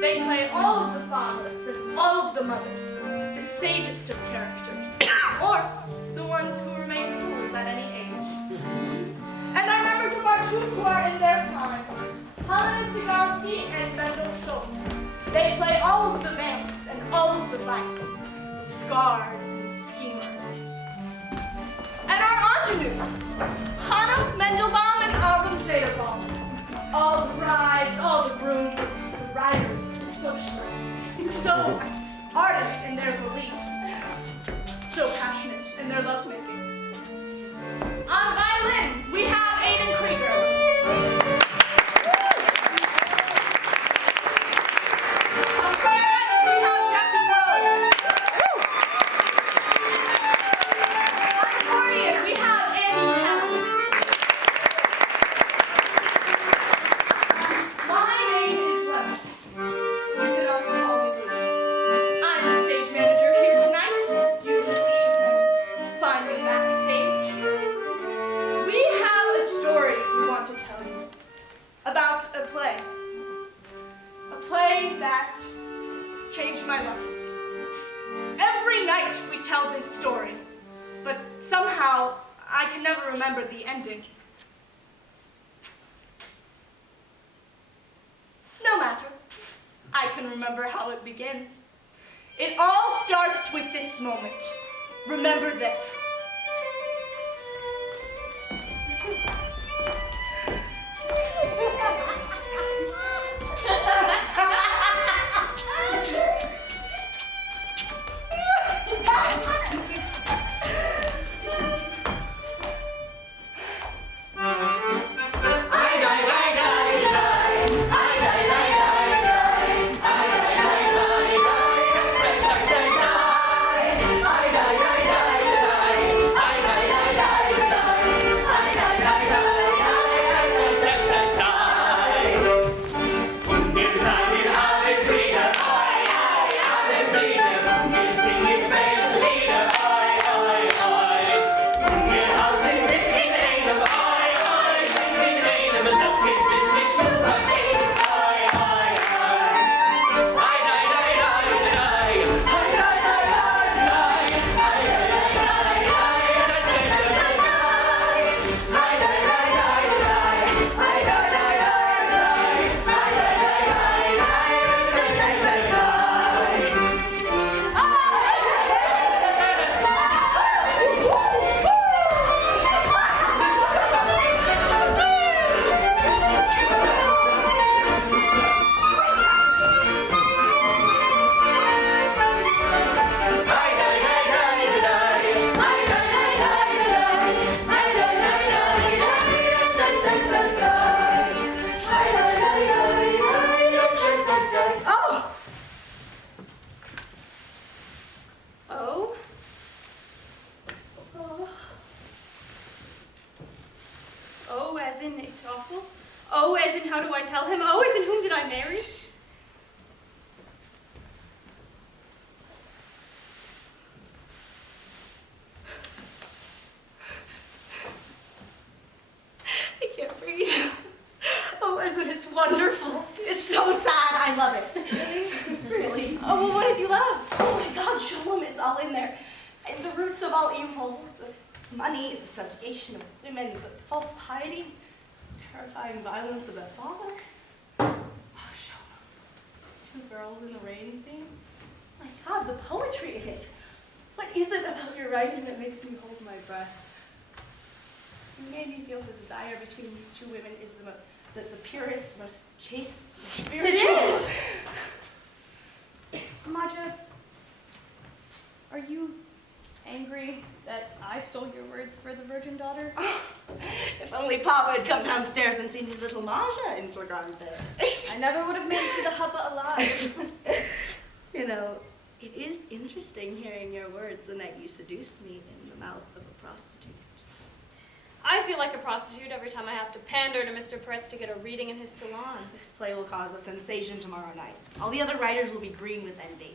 They play all of the fathers and all of the mothers, the sagest of characters, or the ones who remain fools at any age. And our members of our troupe who are in their prime, and Mendel Schultz. They play all of the vamps and all of the vice, the scarred and schemers. And our ingenues, Hannah Mendelbaum and Autumn Zederbaum. All the brides, all the grooms, the writers, the socialists, so ardent in their beliefs, so passionate in their lovemaking. On violin, we have Aidan Krieger. On clarinet, we have Jacqueline. On accordion, we have callis. My name is Lev. You can also call me Ruth. I'm the stage manager here tonight. Usually, find me backstage. We have a story we want to tell you about a play. A play that changed my life. Every night we tell this story, but somehow I can never remember the ending. No matter. I can remember how it begins. It all starts with this moment. Remember this. as in it's awful. Oh, as in how do I tell him? Oh, as in whom did I marry? I can't breathe. Oh, isn't it wonderful? It's so sad. I love it. Really. Oh, well, what did you love? Oh my God, show 'em. It's all in there. And the roots of all evil. The money, the subjugation of women, the false piety, terrifying violence of the father. Oh, show 'em. 2 girls in the rain scene. My God, the poetry in it. What is it about your writing that makes me hold my breath? You made me feel the desire between these 2 women is the purest, most chaste, spiritual. It is! Maja, are you angry that I stole your words for the virgin daughter? Oh, if only Papa had come downstairs and seen his little Maja in flagrante. I never would have made it to the hubba alive. You know, it is interesting hearing your words the night you seduced me in the mouth of a prostitute. I feel like a prostitute every time I have to pander to Mr. Peretz to get a reading in his salon. This play will cause a sensation tomorrow night. All the other writers will be green with envy.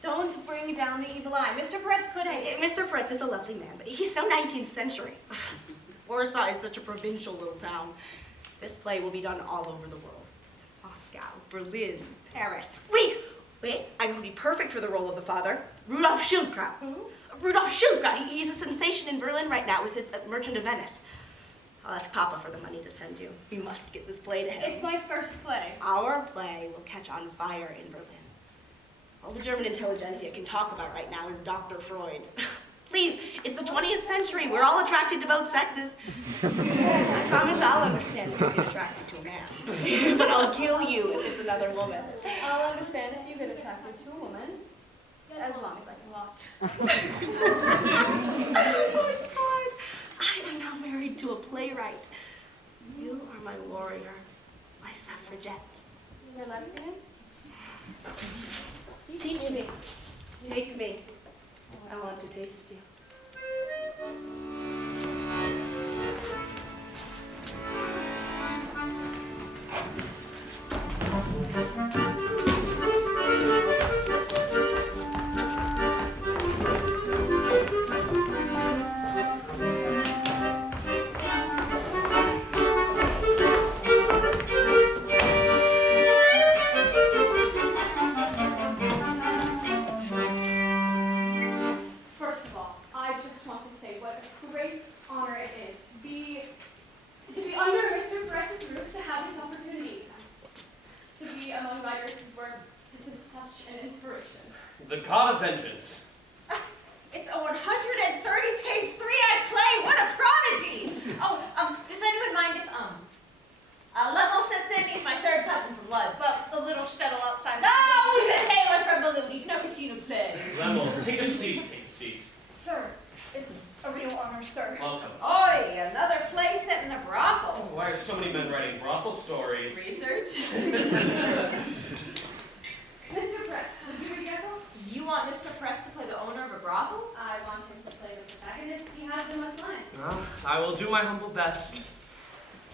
Don't bring down the evil eye. Mr. Peretz could have. Mr. Peretz is a lovely man, but he's so 19th century. Warsaw is such a provincial little town. This play will be done all over the world. Moscow, Berlin, Paris. Wait, I'm going to be perfect for the role of the father. Rudolf Schildkraut. Rudolf Schildkraut. He's a sensation in Berlin right now with his Merchant of Venice. I'll ask Papa for the money to send you. You must get this play to him. It's my first play. Our play will catch on fire in Berlin. All the German intelligentsia can talk about right now is Dr. Freud. Please, it's the 20th century. We're all attracted to both sexes. I promise I'll understand if you get attracted to a man. But I'll kill you if it's another woman. I'll understand if you get attracted to a woman, as long as I can watch. Oh my God. I am now married to a playwright. You are my warrior, my suffragette. You're lesbian? Teach me. Take me. I want to taste you. The God of Vengeance. It's a 130-page three-act play. What a prodigy! Oh, does anyone mind if, Level sets in. He's my 3rd cousin from Lutz. Well, the little shtetl outside. No, he's a tailor from Balloon. He's never seen a play. Level, take a seat, take a seat. Sir, it's a real honor, sir. Welcome. Oi, another play set in a brothel. Why are so many men writing brothel stories? Research? Mr. Peretz, would you read Ethel? You want Mr. Peretz to play the owner of a brothel? I want him to play the protagonist. He has the most lines. Well, I will do my humble best.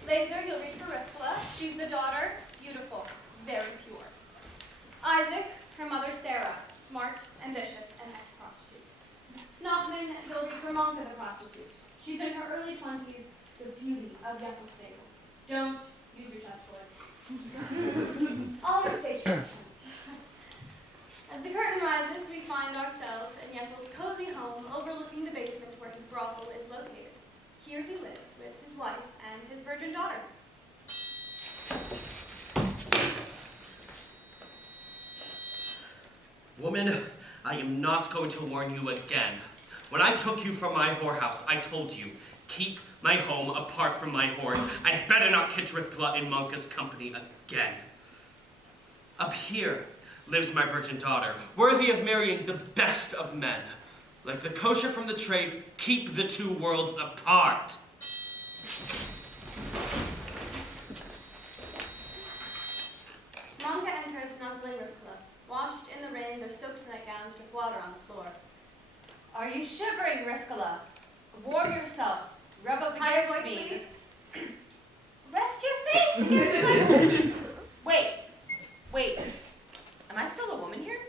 Laser, you'll read for Rivkala. She's the daughter, beautiful, very pure. Isaac, her mother Sarah, smart, ambitious, and ex-prostitute. Notman, you'll read for Monka the prostitute. She's in her early 20s, the beauty of Yethel's stable. Don't use your chest voice. All are stage productions. As the curtain rises, we find ourselves in Yethel's cozy home overlooking the basement where his brothel is located. Here he lives with his wife and his virgin daughter. Woman, I am not going to warn you again. When I took you from my whorehouse, I told you, keep my home apart from my whores. I'd better not catch Rivkala in Monka's company again. Up here lives my virgin daughter, worthy of marrying the best of men. Like the kosher from the trave, keep the 2 worlds apart. Monka enters nuzzling Rivkala. Washed in the rain, their soaked nightgowns drip water on the floor. Are you shivering, Rivkala? Warm yourself. Rub up Higher against voice, me. please. Rest your face against my... Wait. Am I still a woman here?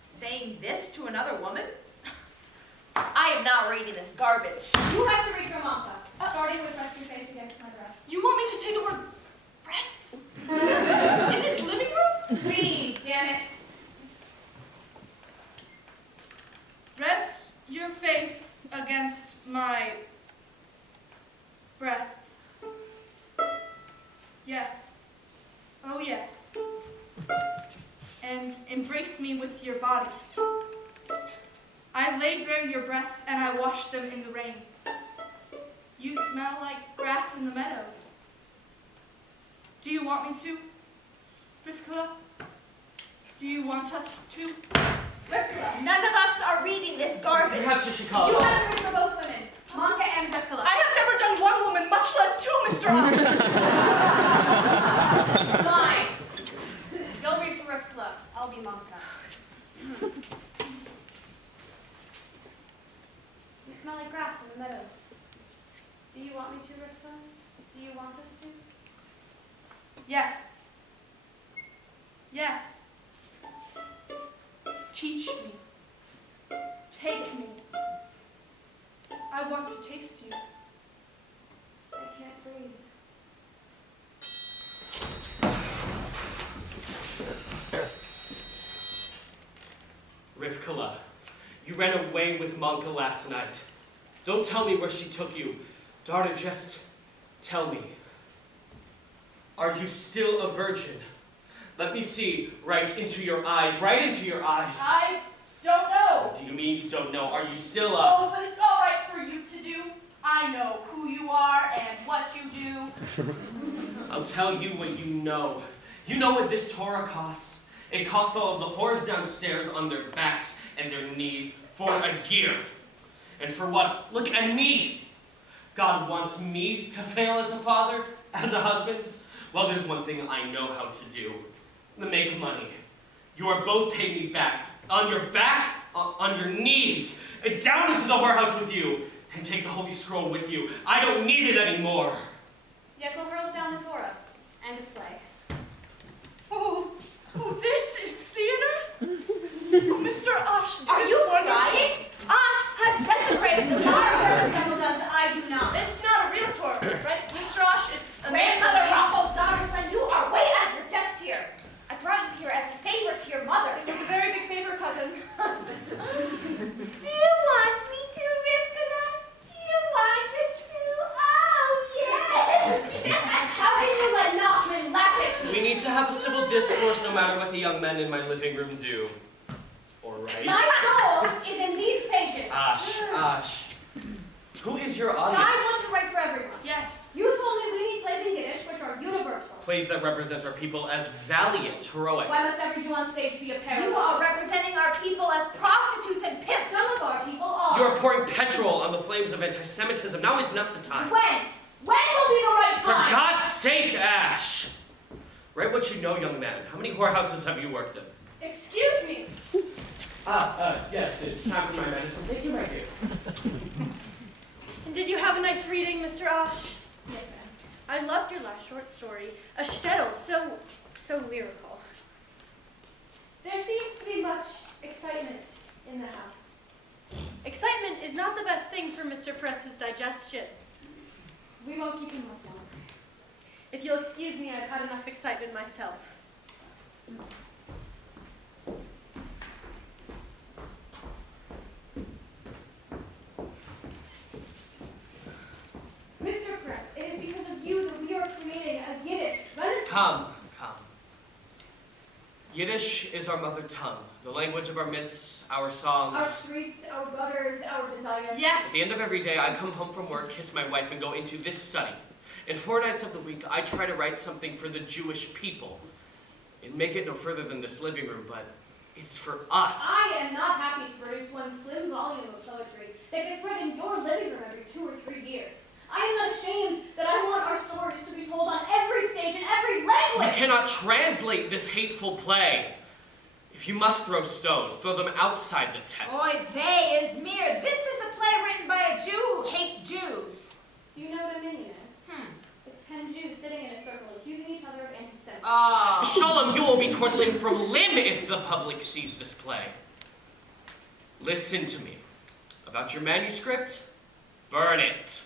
Saying this to another woman? I am not reading this garbage. You have to read your mantra, starting with rest your face against my breast. You want me to say the word breasts? In this living room? Read, damn it. Rest your face against my breasts. Yes. Oh, yes. And embrace me with your body. I laid bare your breasts and I washed them in the rain. You smell like grass in the meadows. Do you want me to, Rivkala? Do you want us to? Rivkala, none of us are reading this garbage. Perhaps you should call You it. have to read for both women, Monka and Rivkala. I have never done one woman, much less two, Mr. Osh. Fine. You'll read for Rivkala. I'll be Monka. You smell like grass in the meadows. Do you want me to, Rivkala? Do you want us to? Yes. Yes. Teach me. Take me. I want to taste you. I can't breathe. Rivkala, you ran away with Monka last night. Don't tell me where she took you. Daughter, just tell me. Are you still a virgin? Let me see right into your eyes, right into your eyes. I don't know. Do you mean you don't know? Are you still Oh, but it's all right for you to do. I know who you are and what you do. I'll tell you what you know. You know what this Torah costs? It cost all of the whores downstairs on their backs and their knees for a year. And for what? Look at me. God wants me to fail as a father, as a husband. Well, there's one thing I know how to do. Make money. You are both paying me back. On your back, on your knees, and down into the whorehouse with you. And take the Holy Scroll with you. I don't need it anymore. Yekko hurls down the Torah. End of play. Oh, this is theater? Oh, Mr. Osh, Are this you is wonderful. crying? Osh has desecrated the Torah. Yekko does, I do not. It's not a real Torah, right, Mr. Osh? It's a Grandmother Rachel's daughter, son, you are way out of your depths here. I brought you here as a favor to your mother. It's a very big favor, cousin. Do you want me to, Rivkala? Do you want us to? Oh, yes. How can you let Nachman laugh at me? We need to have a civil discourse no matter what the young men in my living room do. All right? My soul is in these pages. Ash. Who is your I audience? want to write for everyone. Yes. You told me we need plays in Yiddish, which are universal. Plays that represent our people as valiant, heroic. Why must every Jew on stage be a parallel? You are representing our people as prostitutes and pimps. Some of our people are. You're pouring petrol on the flames of anti-Semitism. Now is not the time. When? When will be the right For time? God's sake, Ash! Write what you know, young man. How many whorehouses have you worked in? Excuse me. Yes, it's time for my medicine. Thank you, my dear. And did you have a nice reading, Mr. Osh? Yes, ma'am. I loved your last short story. A shtetl, so lyrical. There seems to be much excitement in the house. Excitement is not the best thing for Mr. Peretz's digestion. We won't keep him much longer. If you'll excuse me, I've had enough excitement myself. Mr. Press, it is because of you that we are creating a Yiddish Renaissance. Come. Yiddish is our mother tongue, the language of our myths, our songs. Our streets, our gutters, our desires. Yes. At the end of every day, I come home from work, kiss my wife, and go into this study. And 4 nights of the week, I try to write something for the Jewish people. It may get no further than this living room, but it's for us. I am not happy to produce one slim volume of poetry that gets read in your living room every 2 or 3 years. I am not ashamed that I want our stories to be told on every stage in every language. You cannot translate this hateful play. If you must throw stones, throw them outside the tent. Oy vey is mir. This is a play written by a Jew who hates Jews. Do you know what a minion is? It's 10 Jews sitting in a circle accusing each other of anti-Semitism. Shalom, you will be torn limb from limb if the public sees this play. Listen to me. About your manuscript, burn it.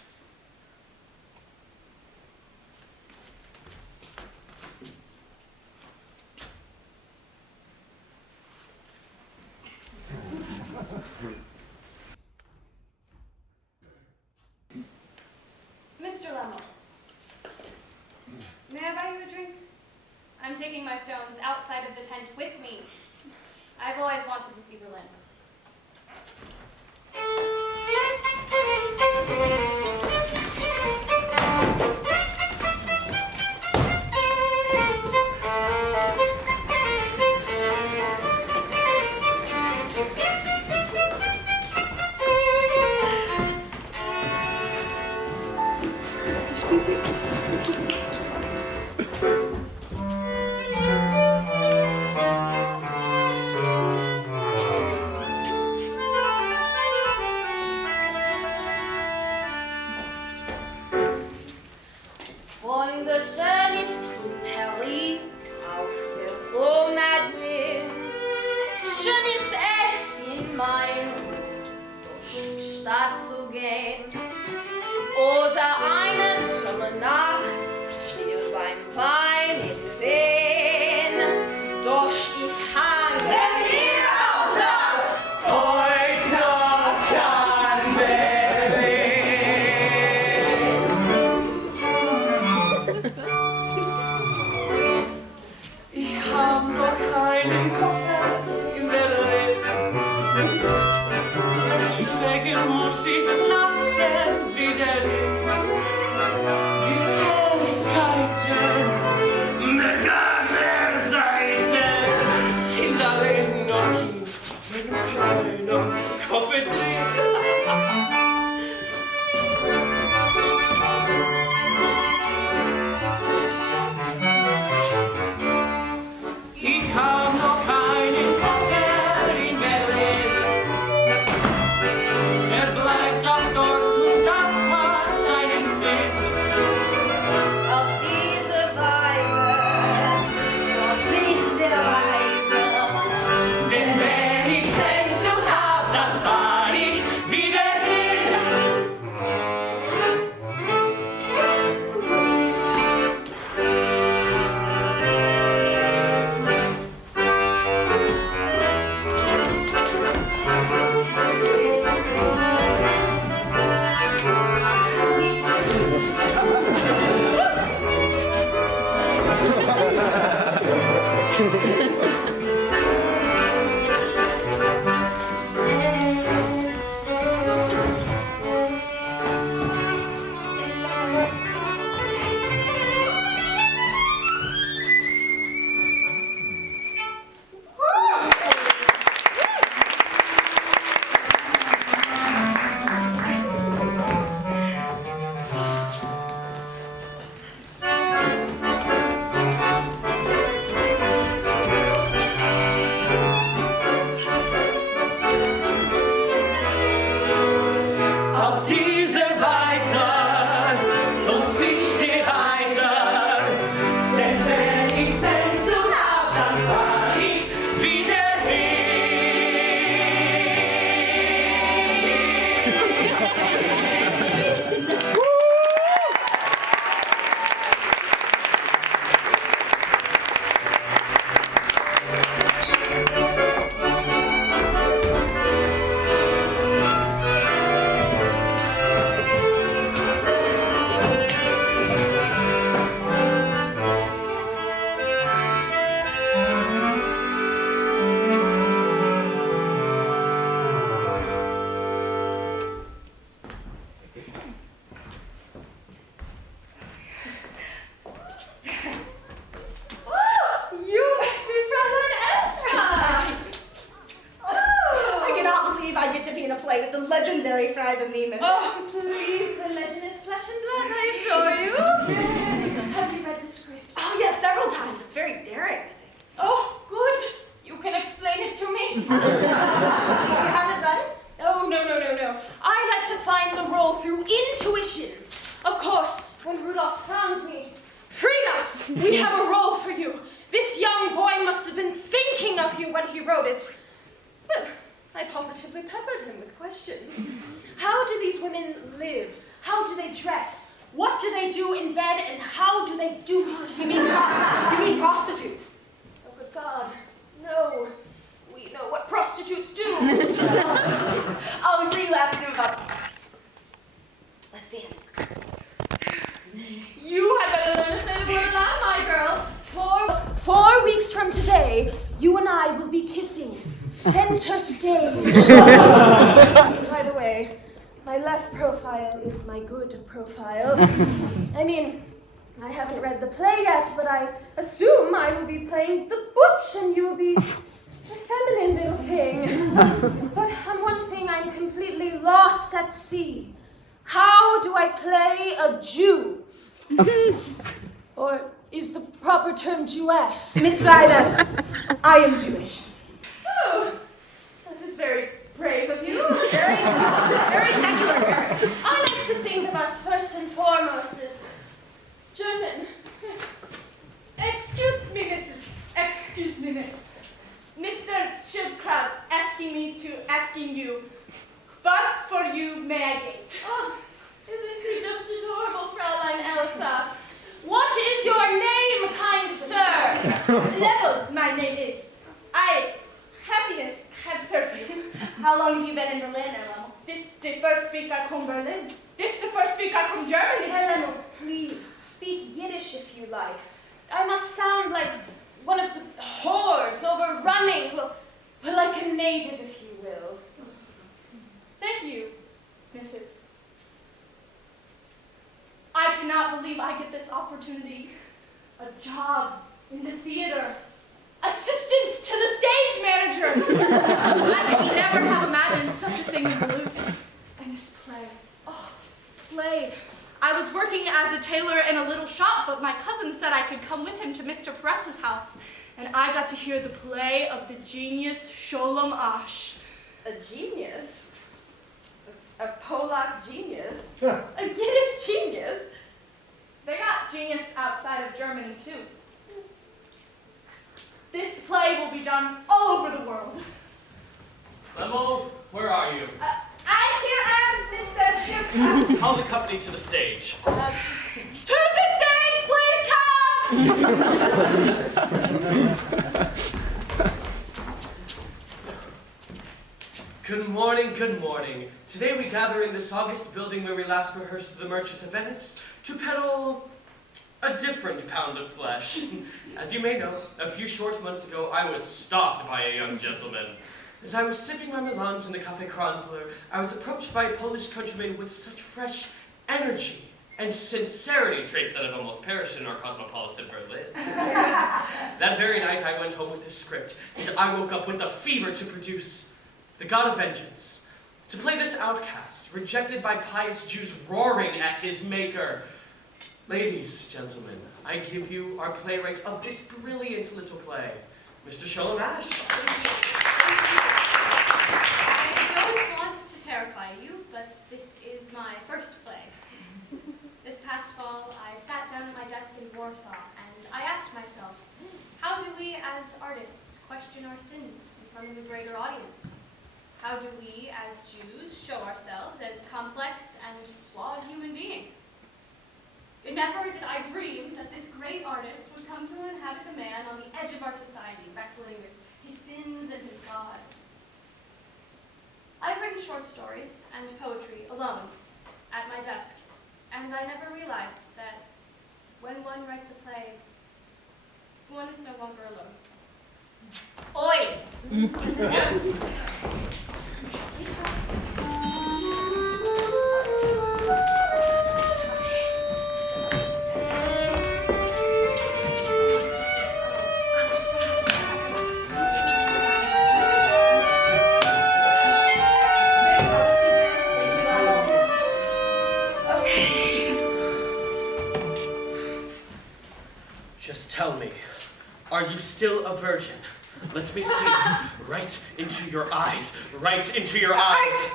Mr. Lemmel, may I buy you a drink? I'm taking my stones outside of the tent with me. I've always wanted to see Berlin. Von der Schön ist Paris auf der Romadlin. Schön ist es in Main durch die Stadt zu gehen. Oder eine Sommernacht hier beim Wein in Wien. Doch ich habe hier auf Land heute kein Berlin. Ich hab noch keinen Koffer in Berlin. Deswegen muss ich langsam wieder hin. Die Seligkeiten mit der Seite sind alle noch in meinem kleinen Koffer drin. Ich hab noch keinen Koffer in Berlin. Der bleibt doch dort und das hat seinen Sinn. Auf diese Weise muss ich der Reise. Denn wenn ich Sehnsucht hab, dann fahr ich wieder hin. Auf diese Weise lohnt sich die Reise. Denn wenn ich Sehnsucht hab, dann fahr ich wieder You must be Fräulein Elsa! I cannot believe I get to be in a play with the legendary Fräulein Lehman. Oh, please, the legend is flesh and blood, I assure you. Have you read the script? Oh, yes, several times. It's very daring, I think. Oh, good. You can explain it to me. You haven't done it? Oh, no. I like to find the role through intuition. Of course, when Rudolph found positively peppered him with questions. How do these women live? How do they dress? What do they do in bed, and how do they do it? You mean prostitutes? Oh, good God, no. We know what prostitutes do. Oh, so you asked him about... Let's dance. You had better learn to say the word aloud, my girl. 4 weeks from today, you and I will be kissing center stage. By the way, my left profile is my good profile. I mean, I haven't read the play yet, but I assume I will be playing the butch and you will be the feminine little thing. But on one thing, I'm completely lost at sea. How do I play a Jew? Or is the proper term Jewess? Miss Lilah, I am Jewish. Oh, that is very brave of you. Very secular. I like to think of us first and foremost as German. Excuse me, miss. Mr. Schildkraut asking you, but for you may I gape? Oh, isn't he just adorable, Fraulein Elsa? What is your name, kind sir? Level, my name is. Happiness have served you. How long have you been in Berlin, Erlemo? This the first week I come Berlin. This the first week I come Germany. Helena, please, speak Yiddish if you like. I must sound like one of the hordes overrunning, well, like a native, if you will. Thank you, Mrs. I cannot believe I get this opportunity. A job in the theater. Assistant to the stage manager. I could never have imagined such a thing in the lute. And this play. Oh, this play. I was working as a tailor in a little shop, but my cousin said I could come with him to Mr. Peretz's house. And I got to hear the play of the genius Sholem Asch. A genius? A Polak genius? A Yiddish genius? They got genius outside of Germany, too. This play will be done all over the world. Lemo, where are you? Here I am, Mr. Schildkraut. Call the company to the stage. To the stage, please come! Good morning, good morning. Today we gather in this august building where we last rehearsed The Merchant of Venice to peddle a different pound of flesh. As you may know, a few short months ago I was stopped by a young gentleman. As I was sipping my melange in the Café Kranzler, I was approached by a Polish countryman with such fresh energy and sincerity, traits that have almost perished in our cosmopolitan Berlin. That very night I went home with the script, and I woke up with the fever to produce The God of Vengeance, to play this outcast, rejected by pious Jews roaring at his maker. Ladies, gentlemen, I give you our playwright of this brilliant little play, Mr. Sholem Asch. I don't want to terrify you, but this is my first play. This past fall, I sat down at my desk in Warsaw, and I asked myself, how do we as artists question our sins in front of a greater audience? How do we as Jews show ourselves as complex and flawed human beings? Never did I dream that this great artist would come to inhabit a man on the edge of our society, wrestling with his sins and his God. I've written short stories and poetry alone at my desk, and I never realized that when one writes a play, one is no longer alone. Oi! Just tell me, are you still a virgin? Let me see. Right into your eyes. Right into your eyes. I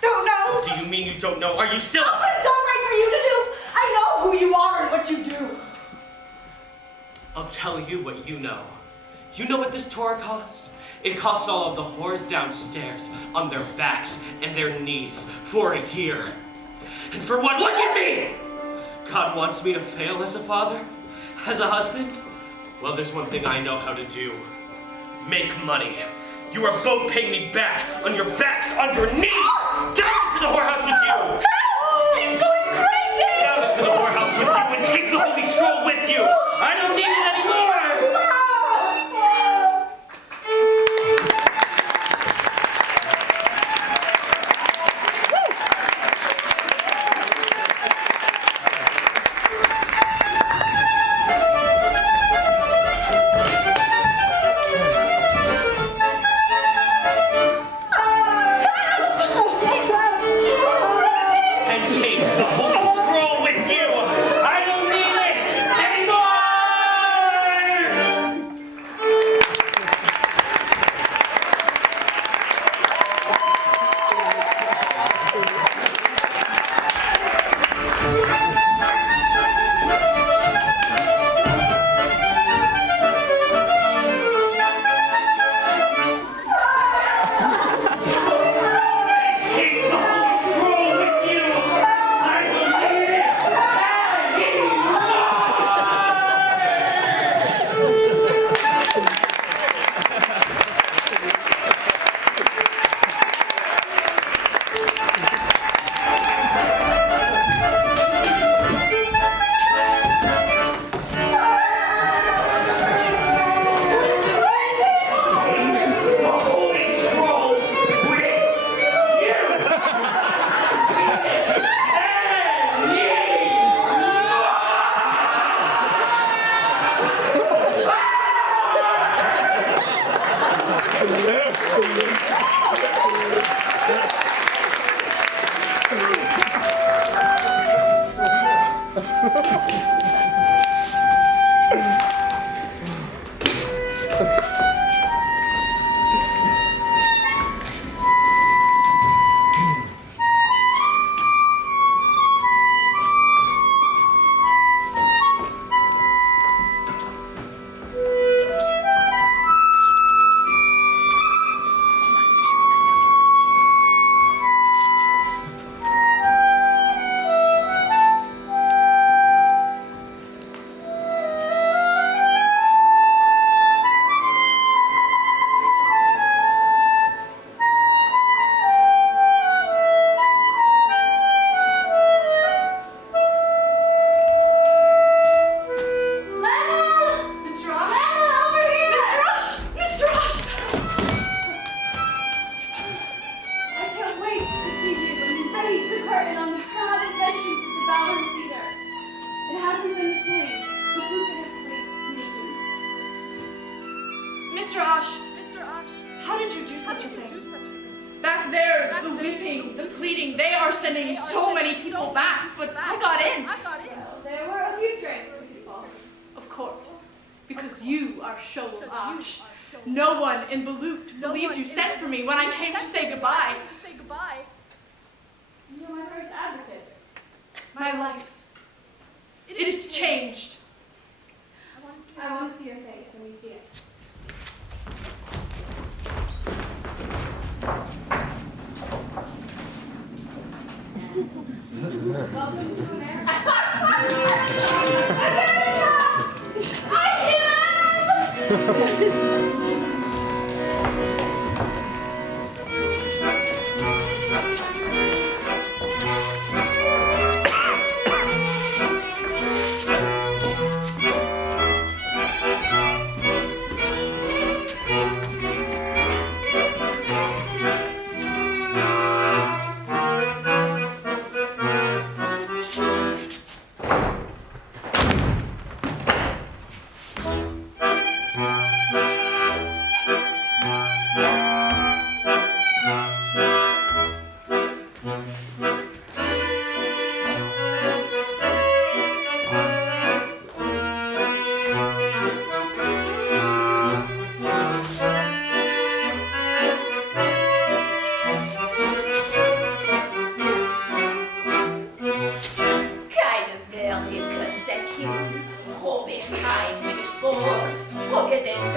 don't know. Do you mean you don't know? Are you still... Oh, but it's all right for you to do. I know who you are and what you do. I'll tell you what you know. You know what this tour cost? It cost all of the whores downstairs on their backs and their knees for a year. And for what? Look at me! God wants me to fail as a father? As a husband? Well, there's one thing I know how to do. Make money. You are both paying me back on your backs, on your knees! Down to the whorehouse with you! Help! He's going crazy! Down to the whorehouse with you and take the holy scroll with you! I don't need it anymore! No one in Balut believed you sent for me when I came to say goodbye. You're my first advocate. My life, it is changed. I want to see your face when you see it. Welcome to America. Ho get in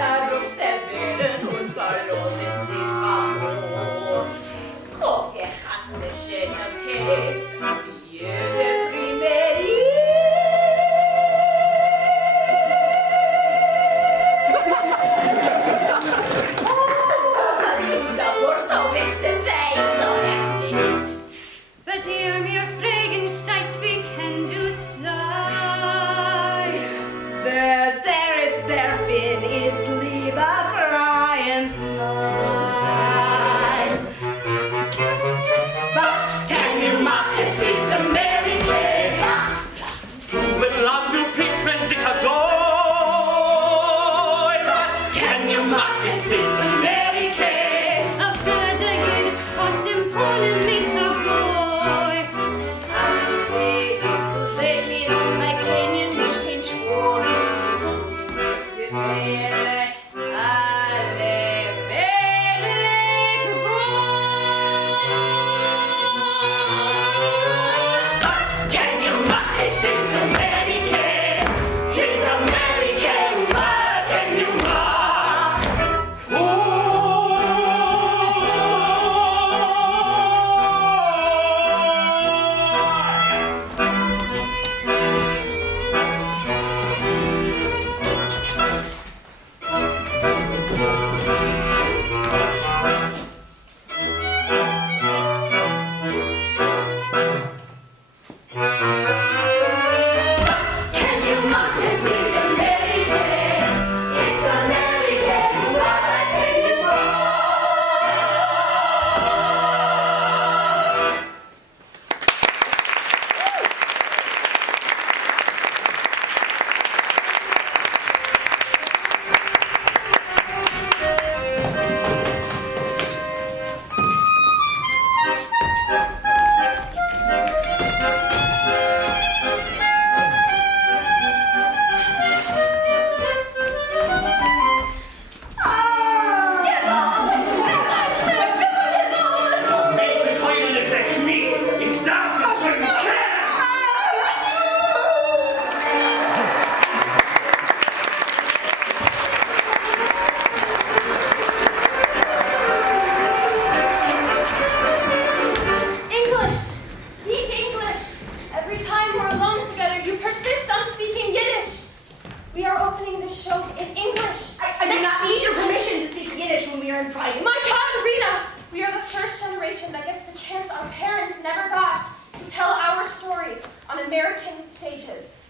parents never got to tell our stories on American stages.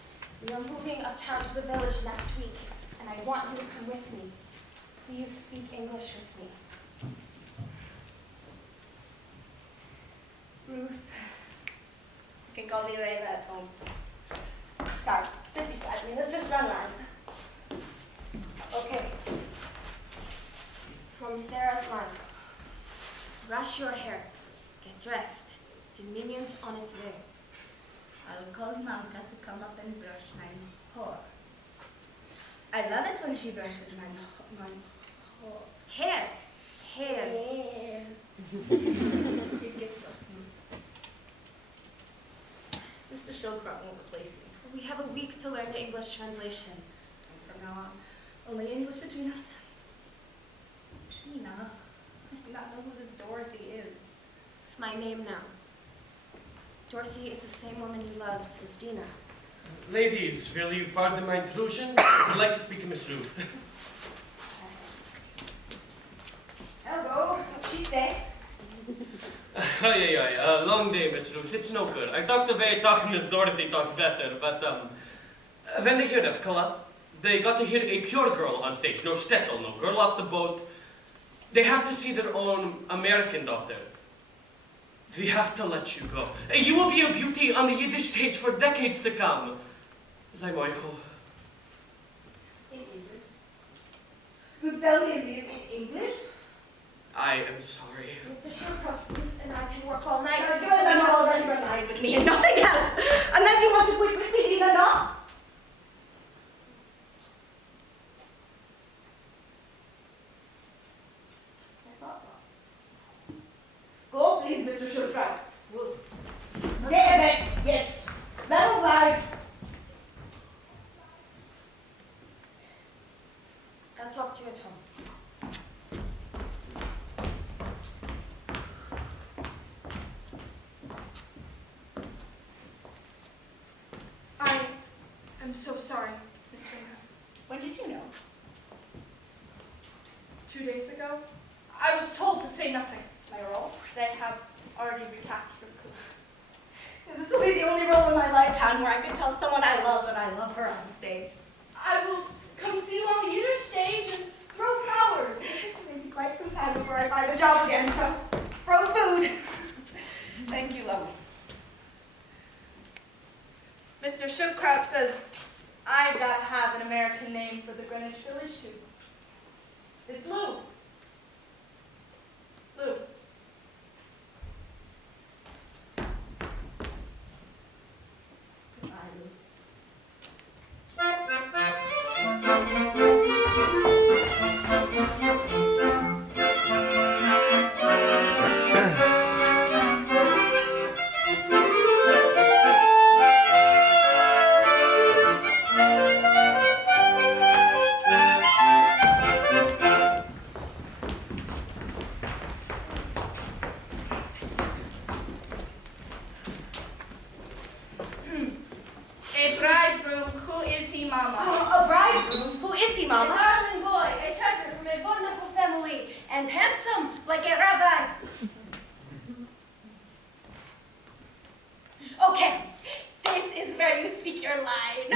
We are moving uptown to the village next week, and I want you to come with me. Please speak English with me. Ruth, you can call me Elaine at home. Come, sit beside me. Let's just run lines. Okay. From Sarah's line. Brush your hair. Get dressed. Dominion's on its way. I'll call Mamka to come up and brush my hair. I love it when she brushes my Hair. Hair. hair. It gets so smooth. Mr. Showcroft won't replace me. We have a week to learn the English translation. And from now on, only English between us. Tina, I do not know who this Dorothy is. It's my name now. Dorothy is the same woman you loved as Dina. Ladies, will you pardon my intrusion? I'd like to speak to Miss Ruth. I'll go. She stay. Aye, long day, Miss Ruth. It's no good. I talked to Miss Dorothy talks better, but when they hear of killam, they got to hear a pure girl on stage. No shtetl, no girl off the boat. They have to see their own American daughter. We have to let you go. You will be a beauty on the Yiddish stage for decades to come. Sei Michael. In English. You tell me in English? I am sorry. Mr. Shilcoff, Ruth and I can work all night. You're good and already run lines with me and nothing else. Unless you want to quit with me, Dina, not. Go, please, Mr. Shilcroft. Ruth. David, yes. That'll right. I'll talk to you at home. I'm so sorry, Miss Ringer. When did you know? 2 days ago, I was told to say nothing. My role? They have already recast Rick. This will be the only role in my lifetime where I can tell someone I love that I love her on stage. I will come see you on the Yiddish stage and throw flowers. Maybe quite some time before I find a job again, so throw food. Thank you, lovely. Mr. Shilcroft says I gotta have an American name for the Greenwich Village too. It's Lou. Lou. Goodbye, Lou. A bridegroom, who is he, Mama? A bridegroom? Who is he, A Mama? darling boy, a treasure from a wonderful family, and handsome like a rabbi. Okay, this is where you speak your line.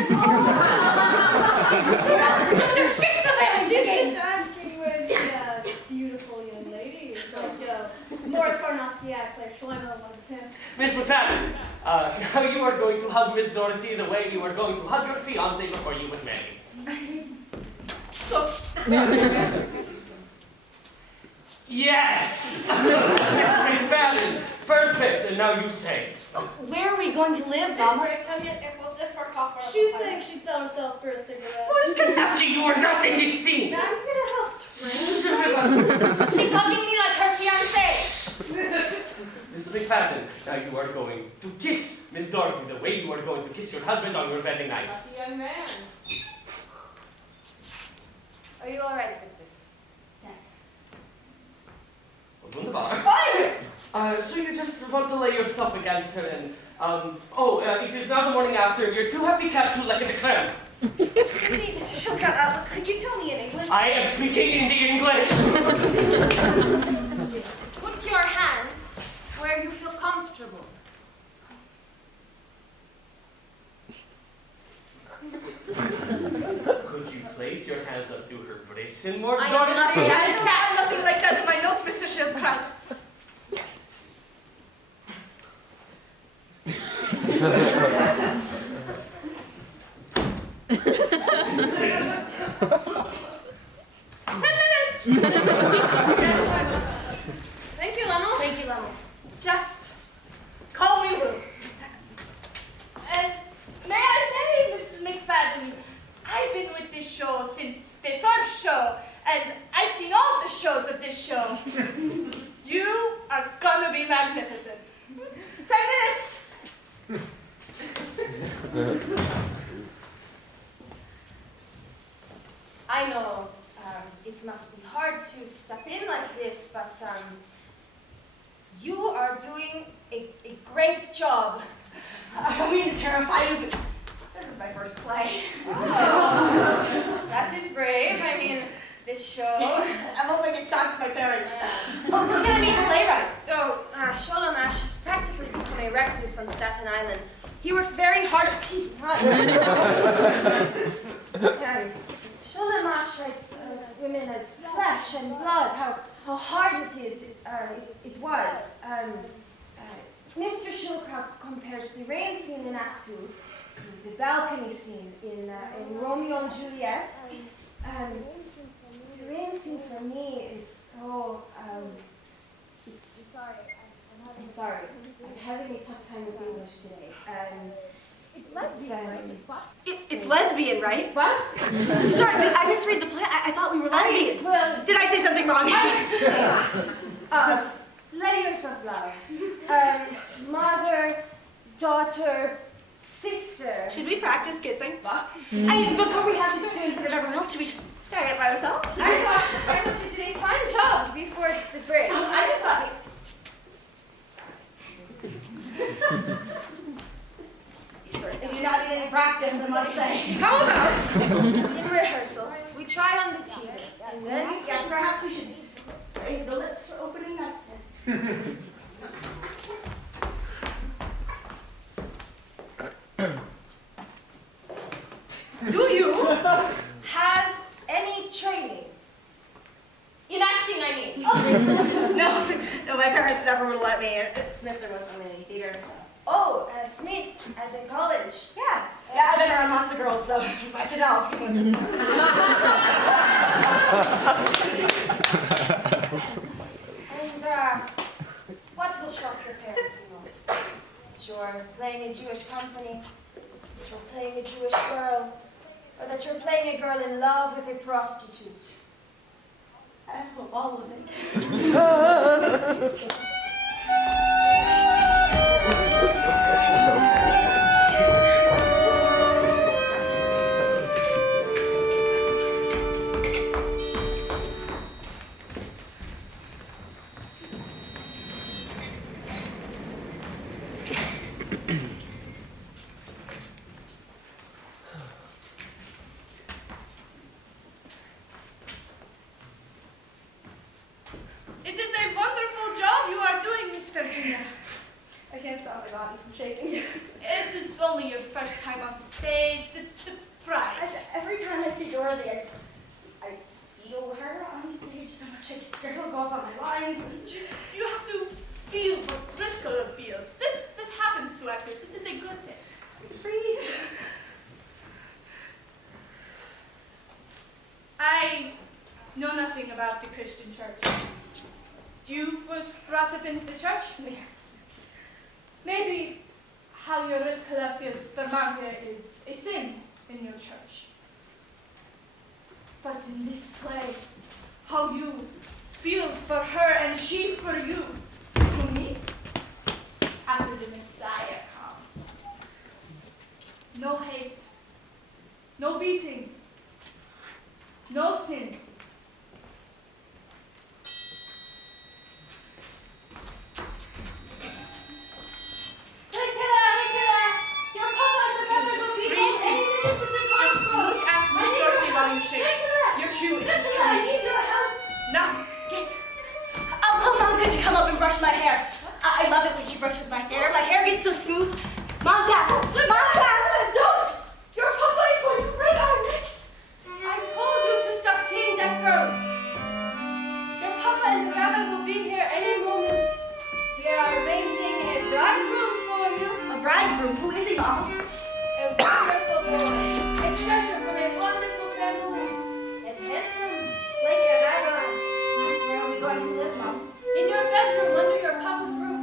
There's 6 of them in Just asking where the beautiful young lady is. Like Morris Farnasiak, like Shlomo, one of the pimps. Miss McFadden, now you are going to hug Miss Dorothy the way you were going to hug your fiancé before you was married. So, Yes! Miss McFadden, perfect. And now you say. Where are we going to live, Mama? she's saying she'd sell herself for a cigarette. What is going after you are not in this scene? I'm gonna help. She's hugging me like her fiancé. Miss McFadden, now you are going to kiss Miss Dorothy the way you are going to kiss your husband on your wedding night. Lucky young man. Are you all right with this? Yes. Wunderbar. So you just want to lay yourself against her and, it is now the morning after. Your two happy cats who like the clam. Excuse me, Mr. Shilcroft, could you tell me in English? I am speaking in the English. Put your hands where you feel comfortable. comfortable. Could you place your hands up to her wrists in more I am not I a don't have nothing like that in my notes, Mr. Schildkraut. Thank you, Lemmel. Thank you, Lemmel. Just call me Lou. And may I say, Mrs. McFadden, I've been with this show since the first show, and I've seen all the shows of this show. You are gonna be magnificent. 10 minutes. I know it must be hard to step in like this, but you are doing a great job. I don't mean to terrify you, but this is my first play. Oh, that is brave. I mean, this show. I'm hoping it shocks my parents. Oh, we're gonna need to playwright. So, Sholem Ash has practically become a recluse on Staten Island. He works very hard. Sholem Ash writes women as flesh and blood. How hard it is. It was. Mr. Schildkraut compares the rain scene in Act 2 to the balcony scene in Romeo and Juliet. The rain scene for me is I'm sorry. I'm having a tough time with English today. It's lesbian, right? What? Sorry, did I misread the play? I thought we were lesbians. Did I say something wrong? Layers of love. Mother, daughter, sister. Should we practice kissing? What? Before we have to do it with everyone else, should we just try it by ourselves? I thought you did a fine job before the break. I just thought. If you not need any practice, I must say. How about in rehearsal we try on the cheek and then Yes, perhaps we should save the lips for opening up. do you have any training? In acting, I mean. No, my parents never would let me. Smith, there wasn't any theater. So. Oh, Smith, as in college. Yeah, I've been around lots of girls, so let you know. And what will shock your parents the most? That you're playing a Jewish company, that you're playing a Jewish girl, or that you're playing a girl in love with a prostitute? I hope all of it. It is a wonderful job you are doing, Miss Virginia. I can't stop my body from shaking. It is only your first time on stage. The pride. Every time I see Dorothy, I feel her on stage so much I get scared I'll go off on my lines. You have to feel what Driscoll feels. This happens to actors. It is a good thing. Breathe. I know nothing about the Christian church. You was brought up in the church? Maybe how your Rivkala feels Vermante is a sin in your church. But in this play, how you feel for her and she for you, for me, after the Messiah come. No hate, no beating, no sin. Your cue is coming. Now, get. I'll tell Monica to come up and brush my hair. brushes my hair. My hair gets so smooth. Mom, Dad, don't! Your papa is going to break our necks. I told you to stop seeing that girl. Your papa and the rabbi will be here any moment. We are arranging a bridegroom for you. A bridegroom? Who is he, Mom? A wonderful boy. A treasure from a wonderful family. And handsome like a avalon. Where are we going to live, Mom? In your bedroom under your papa's roof.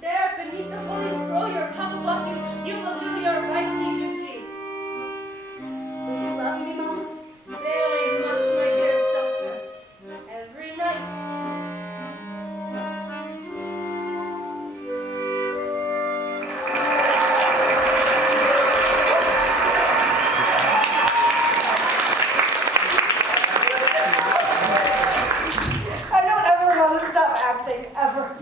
There, beneath the holy scroll your papa bought you, you will do your wifely duty. Will you love me, Mom? Very much, my dearest daughter. Every night. I don't ever want to stop acting, ever.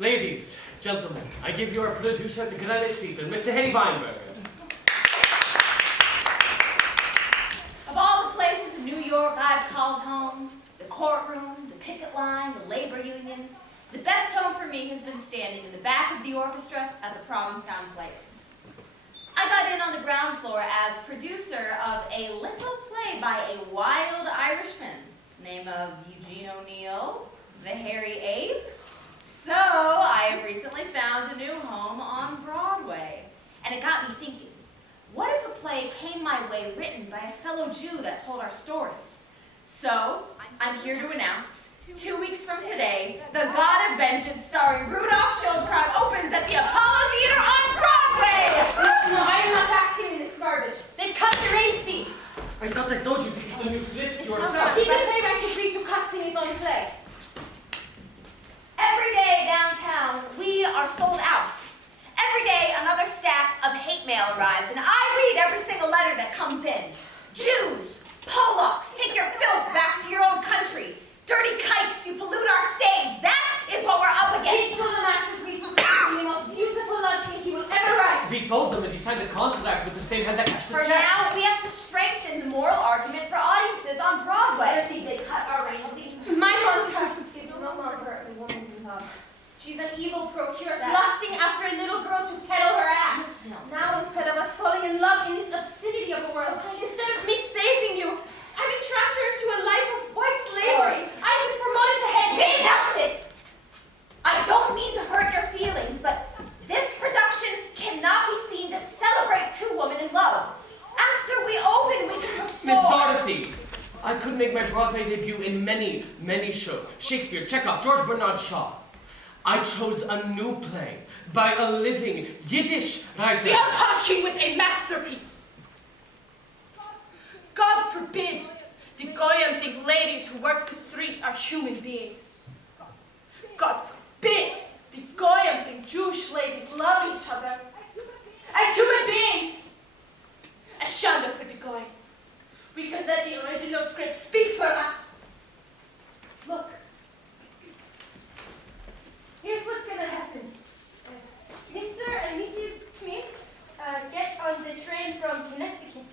Ladies, gentlemen, I give your producer the credit seat, Mr. Henny Weinberger. Of all the places in New York I've called home, the courtroom, the picket line, the labor unions, the best home for me has been standing in the back of the orchestra at the Provincetown Players. I got in on the ground floor as producer of a little play by a wild Irishman named Eugene O'Neill, the Hairy Ape. So I have recently found a new home on Broadway, and it got me thinking, what if a play came my way written by a fellow Jew that told our stories? So I'm here to announce, 2 weeks from today, The God of Vengeance starring Rudolph Schildkraut opens at the Apollo Theater on Broadway! No, I am not acting in this garbage. They've cut the rain scene. I thought I told you to keep the new script to It's yourself. He the playwright agreed to cut in his own play. Every day downtown, we are sold out. Every day, another stack of hate mail arrives, and I read every single letter that comes in. Jews, Polacks, take your filth back to your own country. Dirty kikes, you pollute our stage. That is what we're up against. Each one agreed to cut the most beautiful love scene he will ever write. We told them and he signed a contract with the same hand that cashed the For check. now, we have to strengthen the moral argument for audiences on Broadway. I think they cut our rain scene. My mother is no longer a woman in love. She's an evil procuress, lusting after a little girl to peddle her ass. Now, instead of us falling in love in this obscenity of a world, instead of me saving you, I've entrapped her into a life of white slavery. I've been promoted to head. That's it! I don't mean to hurt your feelings, but this production cannot be seen to celebrate two women in love. After we open, we can restore. Miss Dorothy, I could make my Broadway debut in many, many shows. Shakespeare, Chekhov, George Bernard Shaw. I chose a new play by a living Yiddish writer. We are punching with a masterpiece. God forbid the goyim think ladies who work the streets are human beings. God forbid the goyim think Jewish ladies love each other as human beings. A shanda for the goyim. We can let the original script speak for us. Look. Here's what's gonna happen. Mr. and Mrs. Smith get on the train from Connecticut.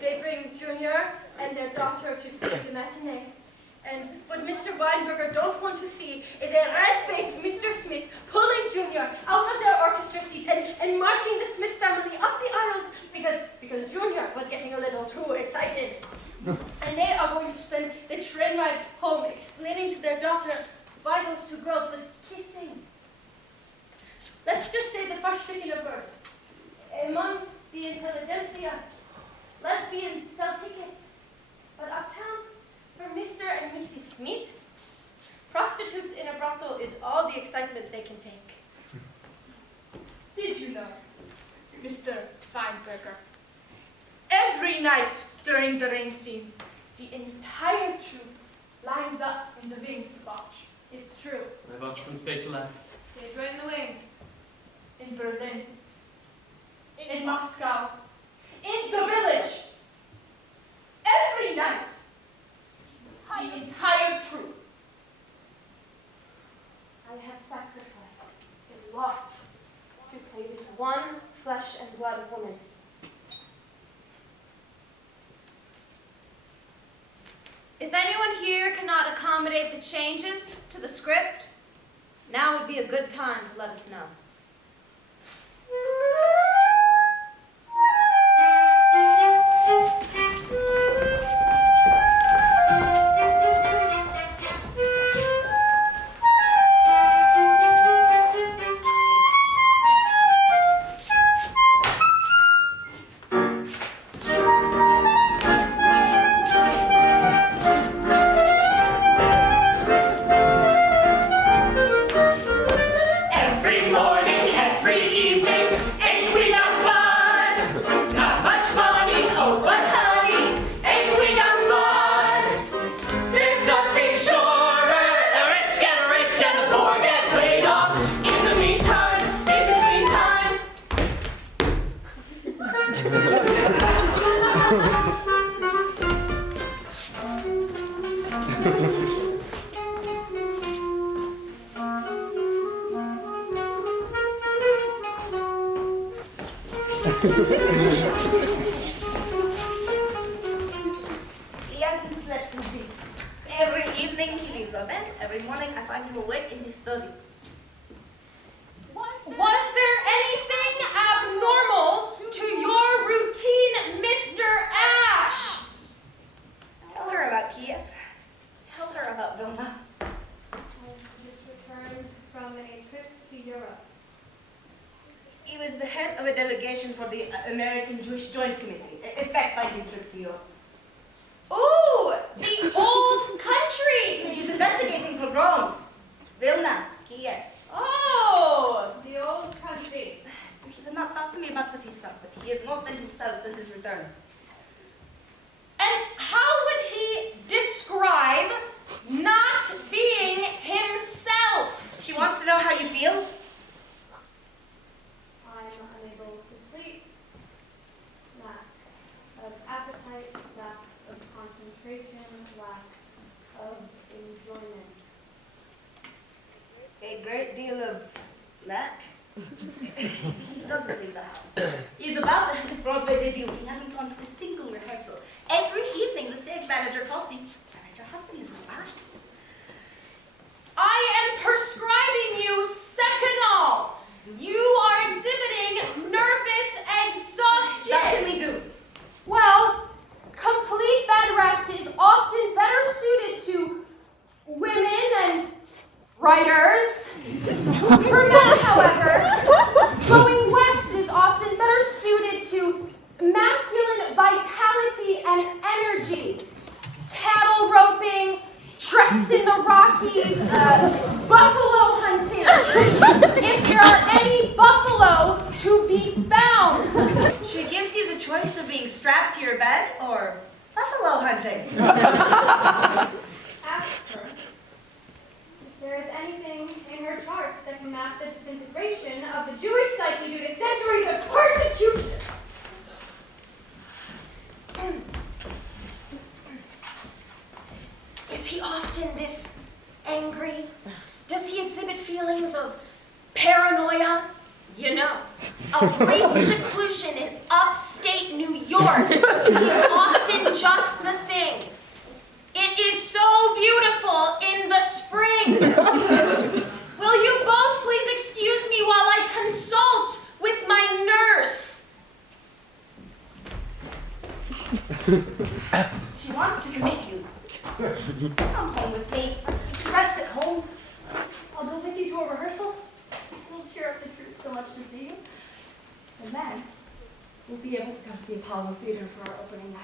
They bring Junior and their daughter to see the matinee. And what Mr. Weinberger don't want to see is a red-faced Mr. Smith pulling Junior out of their orchestra seat and marching the Smith family up the aisles because Junior was getting a little too excited. And they are going to spend the train ride home explaining to their daughter why those two girls was kissing. Let's just say the first chicken of birth. Among the intelligentsia, lesbians sell tickets. But uptown, for Mr. and Mrs. Smith, prostitutes in a brothel is all the excitement they can take. Did you know, Mr. Weinberger, every night during the rain scene, the entire troupe lines up in the wings to watch. It's true. I watch from stage left. Stage right in the wings. In Berlin, in Moscow, in the village. Every night, the entire troupe sacrificed a lot to play this one flesh and blood woman. If anyone here cannot accommodate the changes to the script, now would be a good time to let us know. He hasn't slept in weeks. Every evening he leaves our bed. Every morning I find him awake in his study. Was there anything abnormal to your routine, Mr. Ash? Tell her about Kiev. Tell her about Vilna. I just returned from a trip to Europe. He was the head of a delegation for the American Jewish Joint Committee, a fact-finding trip to Europe. Ooh, the old country! He's investigating pogroms. Vilna, Kiev. Oh, the old country. He did not talk to me about what he saw, but he has not been himself since his return. And how would he describe not being himself? She wants to know how you feel. I'm unable to sleep. Lack of appetite, lack of concentration, lack of enjoyment. A great deal of lack. He doesn't leave the house. He's about to have his Broadway debut. He hasn't gone to a single rehearsal. Every evening, the stage manager calls me. Where's your husband, Mrs. Lash? I am prescribing you Seconal. You are exhibiting nervous exhaustion. What can we do? Well, complete bed rest is often better suited to women and writers. For men, however, going west is often better suited to masculine vitality and energy. Cattle roping, treks in the Rockies, buffalo hunting. If there are any buffalo to be found. She gives you the choice of being strapped to your bed or buffalo hunting. Ask her if there is anything in her charts that can map the disintegration of the Jewish psyche due to centuries of persecution. Is he often this angry? Does he exhibit feelings of paranoia? You know, A brief seclusion in upstate New York is often just the thing. It is so beautiful in the spring. Will you both please excuse me while I consult with my nurse? She wants to commit you. Come home with me. You should rest at home. I'll go with you to a rehearsal. We'll cheer up the troops so much to see you. And then we'll be able to come to the Apollo Theater for our opening night.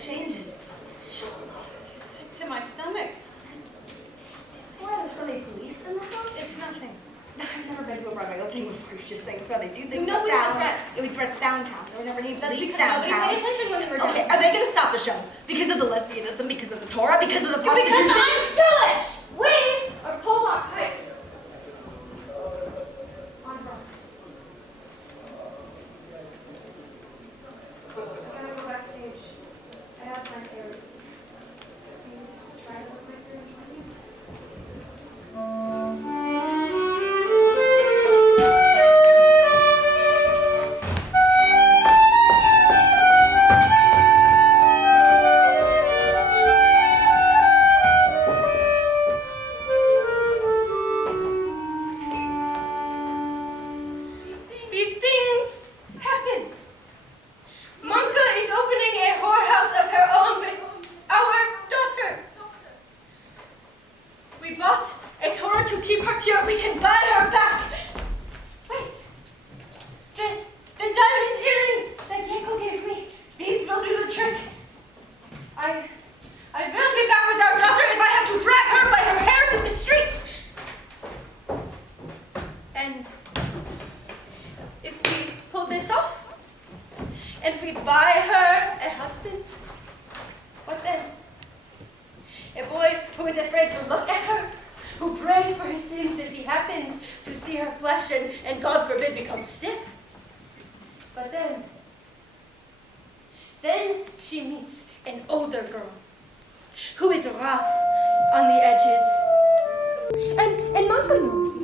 Changes. Sick to my stomach. Why are there so many police in the house? It's nothing. I've never been to a Broadway opening before, you just saying so. They do things You know we have uptown. threats. We threats downtown. There were never any That's police because nobody downtown. paid attention when we were Okay, downtown. are they gonna stop the show? Because of the lesbianism, because of the Torah, because of the Because prostitution? I'm Jewish! We are Polacks! On Broadway. I gotta go backstage. I have my theory. Please try to look like you're enjoying it. These things happen. Monka is opening a whorehouse of her own with our daughter. We bought a Torah to keep her pure. We can buy her back. Wait. The diamond earrings that Yeko gave me. These will do the trick. I will be back with our daughter if I have to drag her by her hair to the streets. And if we pull this off, and we buy her a husband, what then? A boy who is afraid to look at her, who prays for his sins if he happens to see her flesh and God forbid become stiff. But then she meets an older girl who is rough on the edges. And Maka knows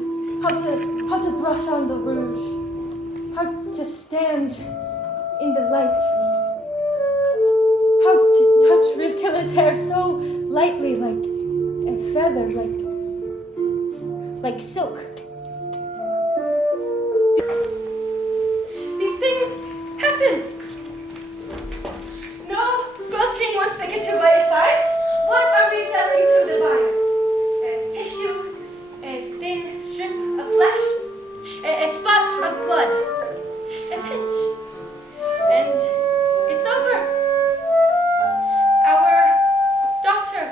how to brush on the rouge, how to stand in the light, how to touch Rivkila's hair so lightly, like a feather, like silk. These things happen. No squelching once they get you by your side. What are we selling to the buyer? A tissue, a thin strip of flesh, a spot of blood, a pinch, and it's over. Our daughter.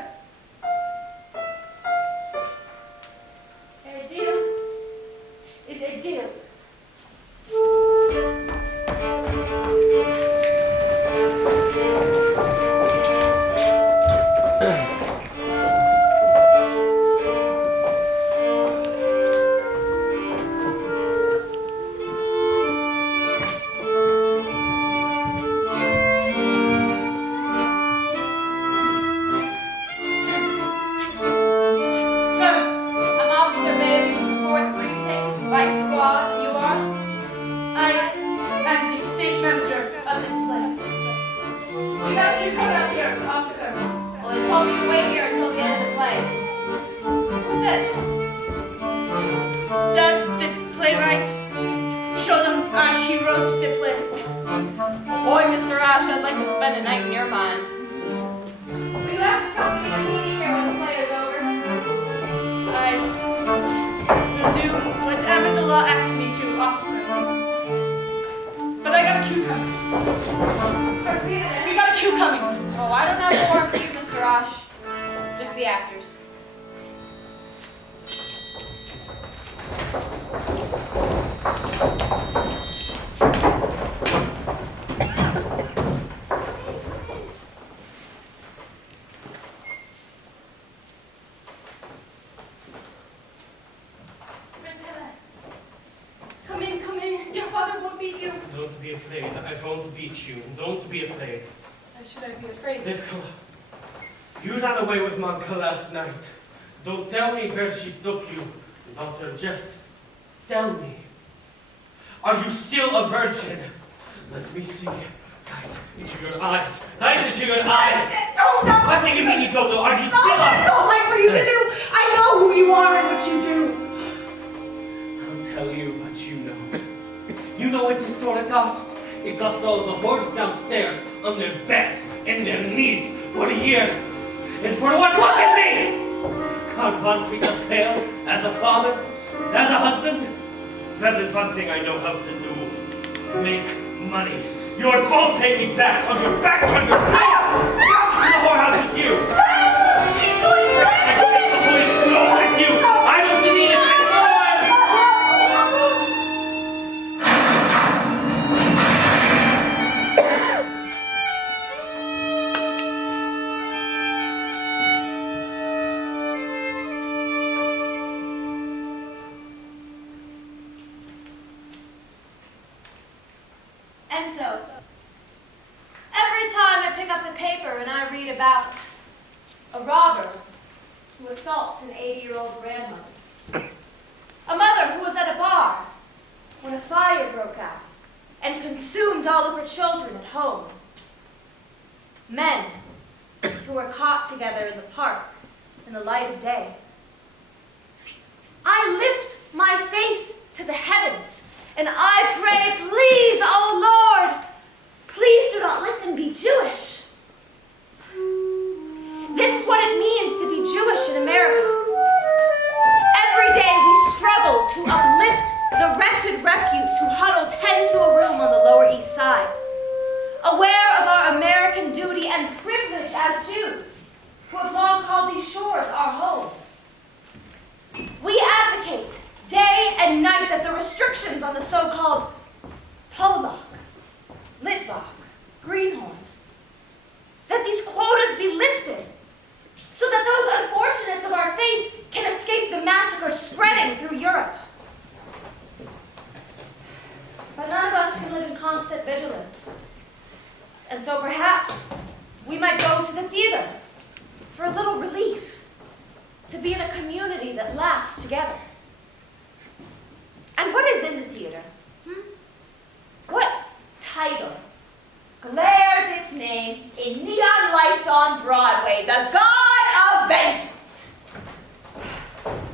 A deal is a deal. Just tell me, are you still a virgin? Let me see. Light into your eyes. Light into your eyes. No. What do you mean you don't know? Are you still That's all right for you to do. I know who you are and what you do. I'll tell you what you know. You know what this store cost? It cost all the whores downstairs on their beds and their knees for a year. And for what? Look at me! God wants me to fail as a father, as a husband. That is one thing I know how to do. Make money. You're both paying me back on your backs, on your backs! Come to the whorehouse with you! He's going crazy! I take the police along with you! I don't need it anymore! the paper and I read about a robber who assaults an 80-year-old grandmother. A mother who was at a bar when a fire broke out and consumed all of her children at home. Men who were caught together in the park in the light of day. I lift my face to the heavens and I pray, please, oh Lord, please do not let them be Jewish. This is what it means to be Jewish in America. Every day we struggle to uplift the wretched refuse who huddle 10 to a room on the Lower East Side. Aware of our American duty and privilege as Jews, who have long called these shores our home. We advocate day and night that the restrictions on the so-called paula, litwiller, greenhorn, that these quotas be lifted so that those unfortunates of our faith can escape the massacre spreading through Europe. But none of us can live in constant vigilance. And so perhaps we might go to the theater for a little relief, to be in a community that laughs together. And what is in the theater? What title glares its name in neon lights on Broadway? The God of Vengeance,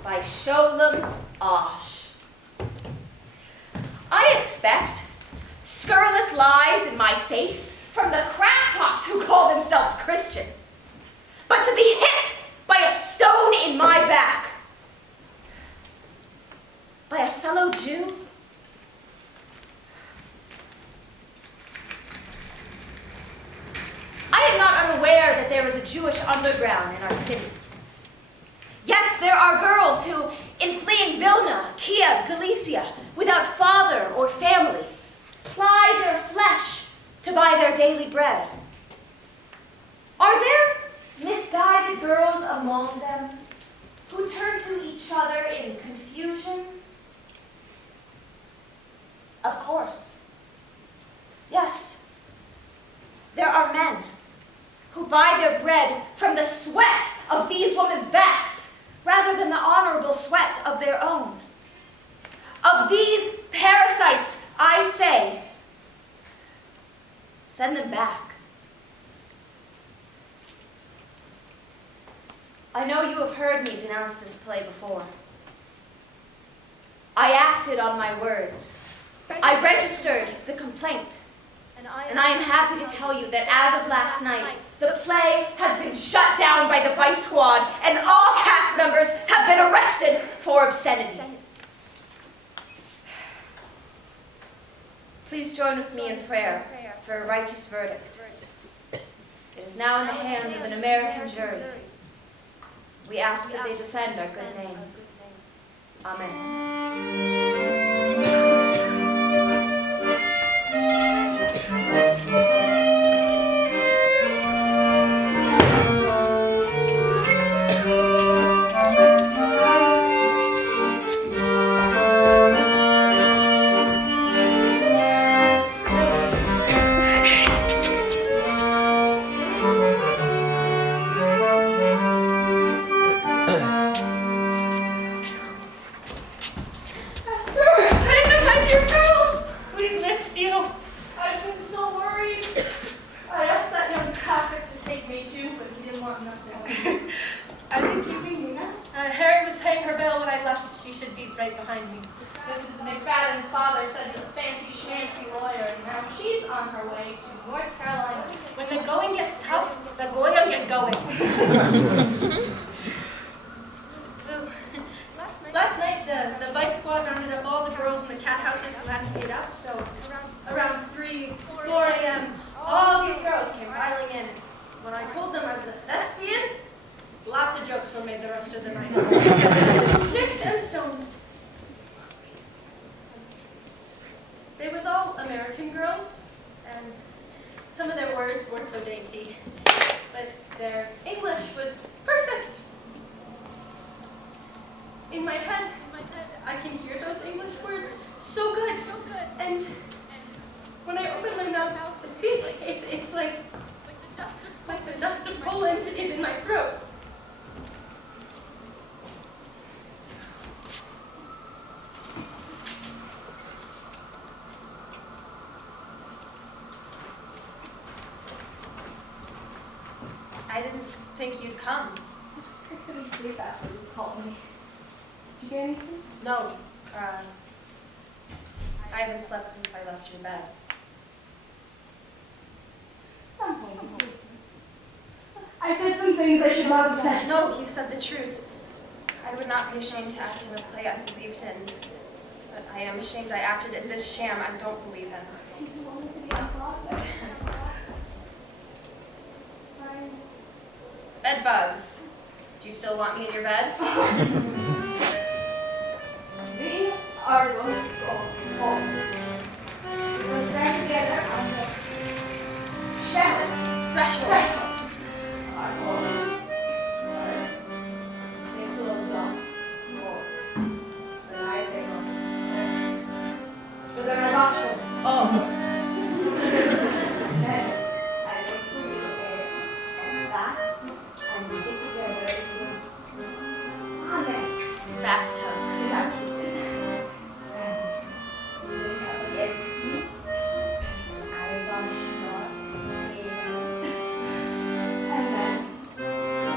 by Sholem Osh. I expect scurrilous lies in my face from the crackpots who call themselves Christian, but to be hit by a stone in my back by a fellow Jew? I am not unaware that there is a Jewish underground in our cities. Yes, there are girls who, in fleeing Vilna, Kiev, Galicia, without father or family, ply their flesh to buy their daily bread. Are there misguided girls among them who turn to each other in confusion? Of course. Yes. There are men who buy their bread from the sweat of these women's backs rather than the honorable sweat of their own. Of these parasites, I say, send them back. I know you have heard me denounce this play before. I acted on my words. I registered the complaint. And I am happy to tell you that as of last night, the play has been shut down by the Vice Squad and all cast members have been arrested for obscenity. Please join with me in prayer for a righteous verdict. It is now in the hands of an American jury. We ask that they defend our good name. Amen. When I open my mouth to speak, it's like the dust of splint is in my throat. I didn't think you'd come. I couldn't sleep after you called me. Did you get any sleep? No, I haven't slept since I left your bed. I'm home. I said some things I should not have said. No, you've said the truth. I would not be ashamed to act in a play I believed in. But I am ashamed I acted in this sham I don't believe in. You want me to be on Broadway? Bed bugs. Do you still want me in your bed? We are going to go home. We'll stand together on the shadow. Threshold. Our home. First, take clothes off. More. Then I take off. But then I wash them. Oh. Then I make for you a bath and we get together on there. Bathtub. In our kitchen. And we have a get Skeen. I wash and then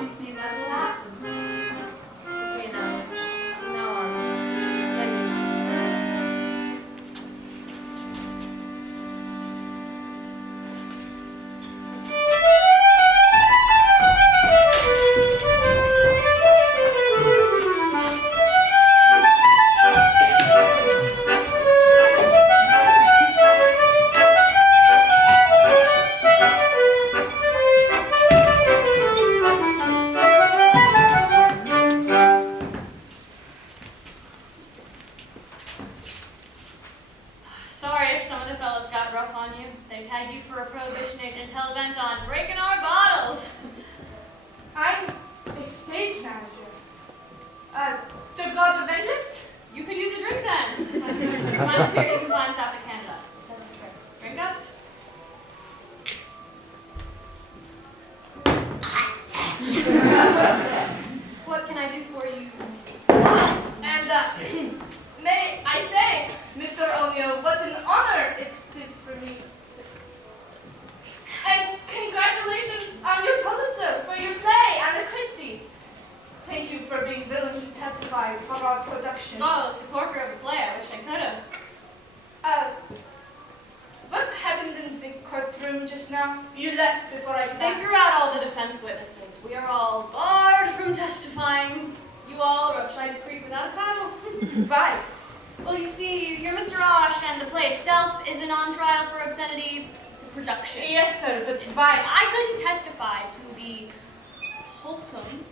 you see that will happen. Okay, now on. Finish. Sorry if some of the fellas got rough on you. They tagged you for a prohibition agent hell-bent on breaking our bottles. I'm a stage manager. The god of vengeance? You could use a drink then. Find spirit, you can find South of Canada. That's the trick. Drink up. What can I do for you? And may I say, Mr. O'Neill, what an honor it is for me. And congratulations on your Pulitzer for your play, Anna Christie. Thank you for being willing to testify for our production. Oh, it's a corker of a play. I wish I could have. What happened in the courtroom just now? You left before I could They ask. threw out all the defense witnesses. We are all barred from testifying. You all are up Shides Creek without a paddle. Why? Well, you see, you're Mr. Osh, and the play itself isn't on trial for obscenity. The production. Yes, sir, but why? I couldn't testify to the wholesome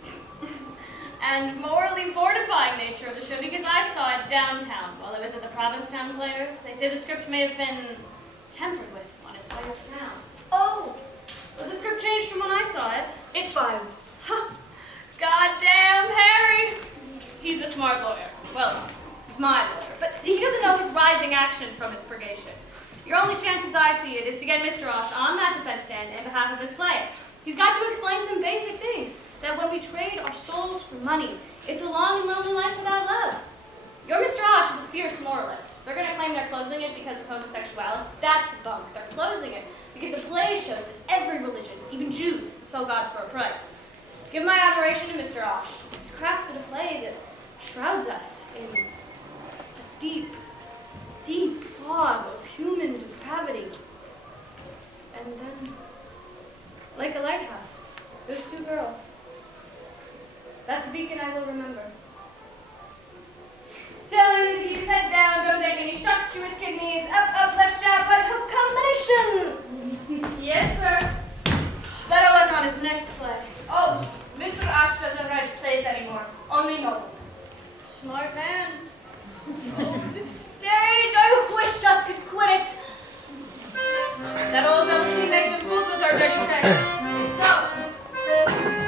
and morally fortifying nature of the show because I saw it downtown while I was at the Provincetown Players. They say the script may have been tampered with on its way uptown. Oh, Was the script changed from when I saw it? it was. Huh. Goddamn Harry! He's a smart lawyer. Well, he's my lawyer. But he doesn't know his rising action from his purgation. Your only chance as I see it is to get Mr. Osh on that defense stand in behalf of his play. He's got to explain some basic things. That when we trade our souls for money, it's a long and lonely life without love. Your Mr. Osh is a fierce moralist. They're going to claim they're closing it because of homosexuality. That's bunk. They're closing it because the play shows that every religion, even Jews, sell God for a price. Give my admiration to Mr. Osh. He's crafted a play that shrouds us in a deep, deep fog of human depravity. And then, like a lighthouse, there's two girls. That's a beacon I will remember. Tell him to keep his head down, don't take any shots to his kidneys. Up, up, left jab, right hook combination. Yes, sir. Better look on his next play. Oh, Mr. Ash doesn't write plays anymore, only novels. Smart man. Oh, this stage, I wish I could quit it. That old double-C makes them fools with her dirty tricks. So,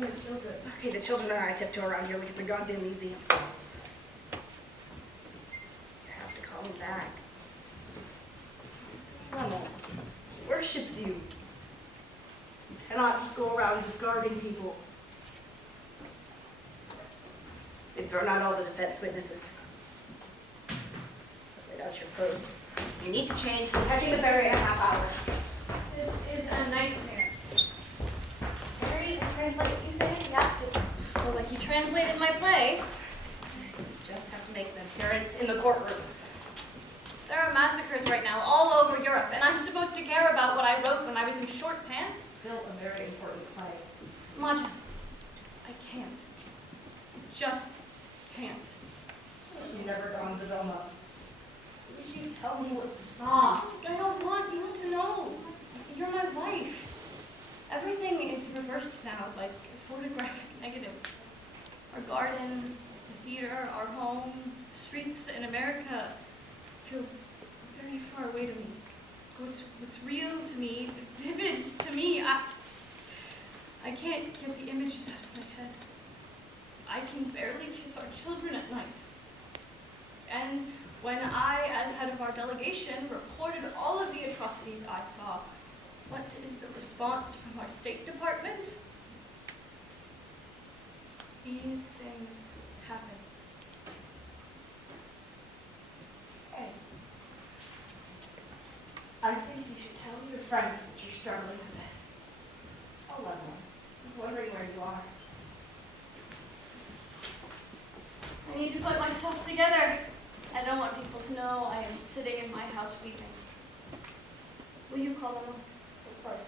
women and children. Okay, the children and I tiptoe around here like it's a goddamn museum. You have to call me back. Mama worships you. You cannot just go around discarding people. They've thrown out all the defense witnesses. Laid out your code. You need to change. We're catching the ferry in a half hour. This is a nightmare. Ferry, and translate what you say. Yes. Well, like you translated my play. You just have to make an appearance in the courtroom. There are massacres right now all over Europe, and I'm supposed to care about what I wrote when I was in short pants? Still a very important play. Maja, I can't. Just can't. You've never gone to drama. Would you tell me what to stop? I don't want you to know. You're my wife. Everything is reversed now, like a photographic negative. Our garden, the theater, our home, streets in America feel very far away to me. What's real to me, vivid to me, I can't get the images out of my head. I can barely kiss our children at night. And when I, as head of our delegation, reported all of the atrocities I saw, what is the response from our State Department? These things happen. Hey. I think you should tell your friends that you're struggling with this. I'll let them. I was wondering where you are. I need to put myself together. I don't want people to know I am sitting in my house weeping. Will you call them? Of course.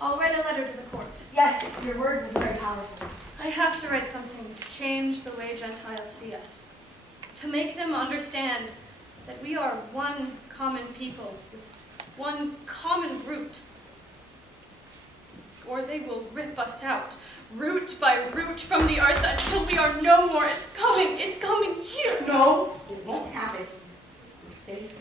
I'll write a letter to the court. Yes, your words are very powerful. I have to write something to change the way Gentiles see us. To make them understand that we are one common people with one common root. Or they will rip us out, root by root from the earth until we are no more. It's coming here. No, it won't happen. You're safe.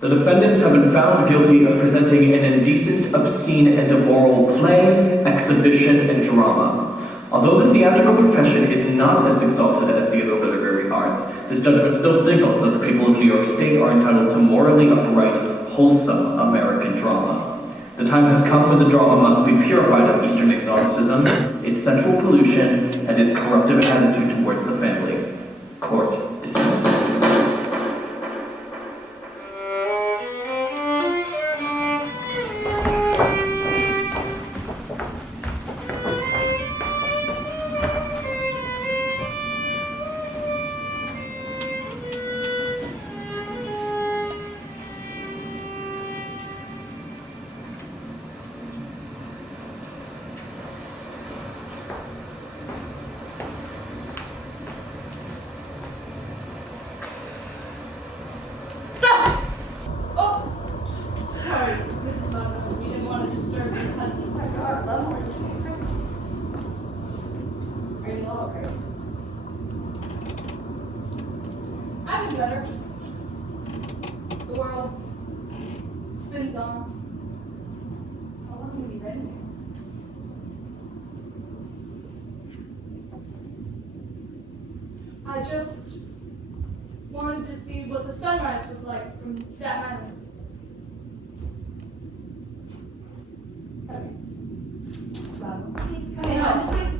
The defendants have been found guilty of presenting an indecent, obscene, and immoral play, exhibition, and drama. Although the theatrical profession is not as exalted as the other literary arts, this judgment still signals that the people of New York State are entitled to morally upright, wholesome American drama. The time has come when the drama must be purified of Eastern exoticism, its sexual pollution, and its corruptive attitude towards the family. Court dismissed. The world spins on. How long have you been here? I just wanted to see what the sunrise was like from Staten Island. Please come in.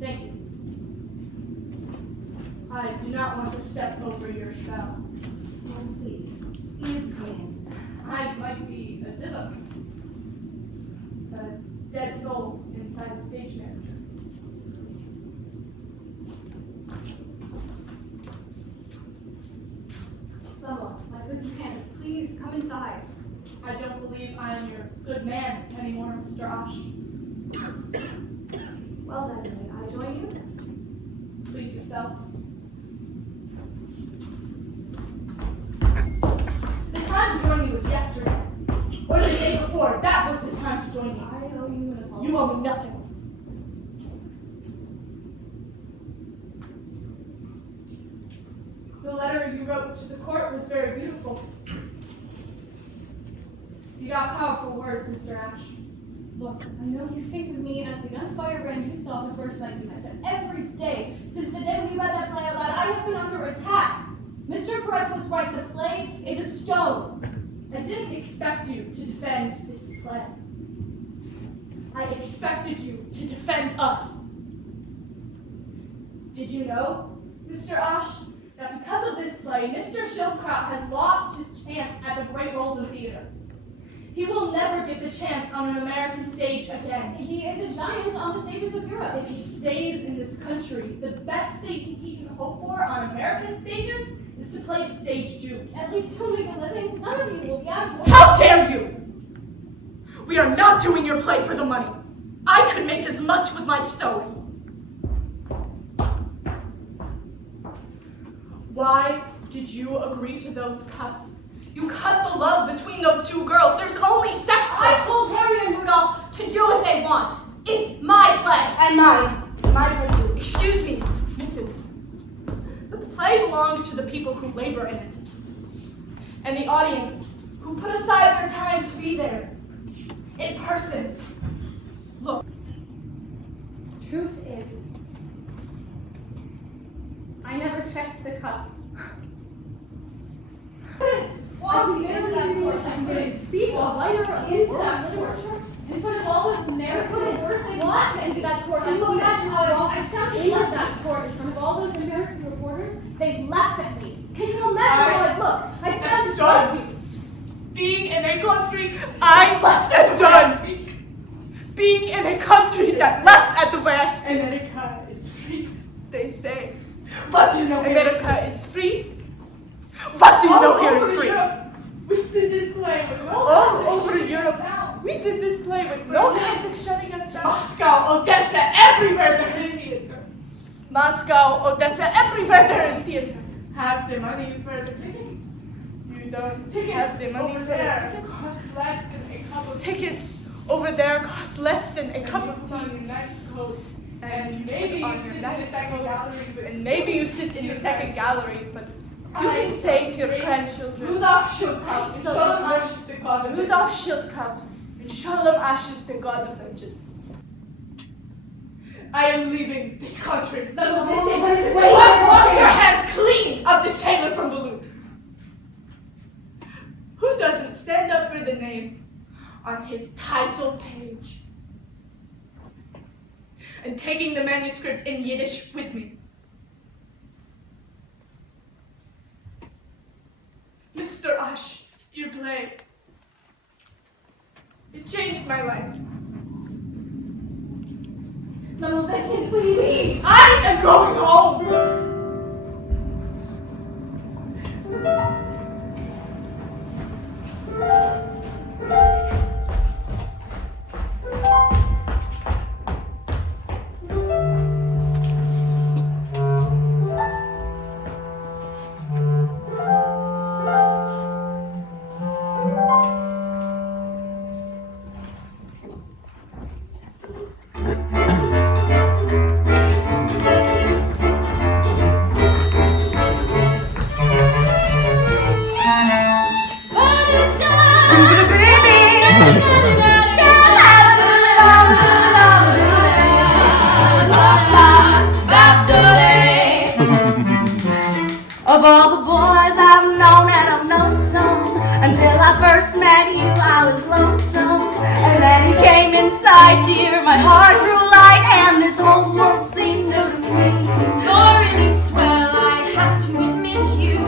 Thank you. I do not want to step over your spell. Oh, please. Please come in. I might be a diva, a dead soul inside the stage manager. Bella, my good man, please come inside. I don't believe I am your good man anymore, Mr. Osh. Well then, may I join you? Please yourself. The time to join you was yesterday, or the day before. That was the time. time to join me. I owe you an apology. You owe me nothing. The letter you wrote to the court was very beautiful. You got powerful words, Mr. Ash. Look, I know you think of me as the gunfire brand you saw the first night we met, but every day, since the day we read that play out loud, I have been under attack. Mr. Perez was right, the play is a stone. I didn't expect you to defend this play. I expected you to defend us. Did you know, Mr. Ash, that because of this play, Mr. Schildkraut has lost his chance at the great roles of theater? He will never get the chance on an American stage again. He is a giant on the stages of Europe. If he stays in this country, the best thing he can hope for on American stages is to play the stage Jew. At least he'll make a living. None of you will be out of work. How dare you! We are not doing your play for the money. I could make as much with my sewing. Why did you agree to those cuts? You cut the love between those two girls. There's only sex I left. told Harry and Rudolph to do what they want. It's my play. And mine. My play too. Excuse me, Mrs. But the play belongs to the people who labor in it. And the audience who put aside their time to be there. In person. Look. Truth is, I never checked the cuts. I barely knew what I'm going to speak a lighter into that literature. In front of all those American words they walked into that court. Can you imagine how I sounded in that court in front of all those American reporters? They'd laugh at me. Can you imagine how I look? I sounded funky. Being in a country I left and done. Being in a country that laughs at the West. America is free, they say. What do you know? America is free. What do you know here is free? We did this play with all over Europe. We did this play with no Isaac shutting us down. Moscow, Odessa, everywhere there is theater. Moscow, Odessa, everywhere there is theater. Have the money for the ticket. You don't have the money for the ticket. Cost less than a cup of tickets. Over there cost less than a cup of tea. On your next coat. And maybe you sit in the second gallery. And maybe you sit in the second gallery, but you can say to your grandchildren, Rudolph Schildkraut, Rudolph Schildkraut, and Shalom Ash is the god of vengeance. I am leaving this country. You must wash your hands clean of this tailor from the loop. Who doesn't stand up for the name on his title page? And taking the manuscript in Yiddish with me. Mr. Ash, your play. It changed my life. No, listen, please. I am going home. Of all the boys I've known, and I've known some, until I first met you I was lonesome. And then you came inside, dear, my heart grew light, and this whole world seemed new to me. You're really swell, I have to admit you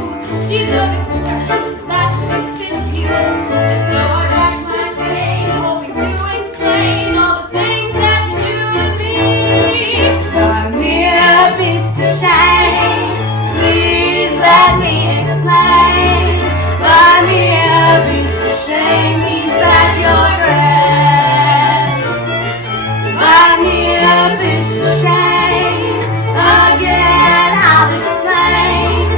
deserve expressions that befit you. And so I write my play, hoping to explain all the things that you do to me. Buy me a piece of shame, please let me explain. Buy me a piece of shame, means that you're grand. Buy me a piece of shame, again I'll explain.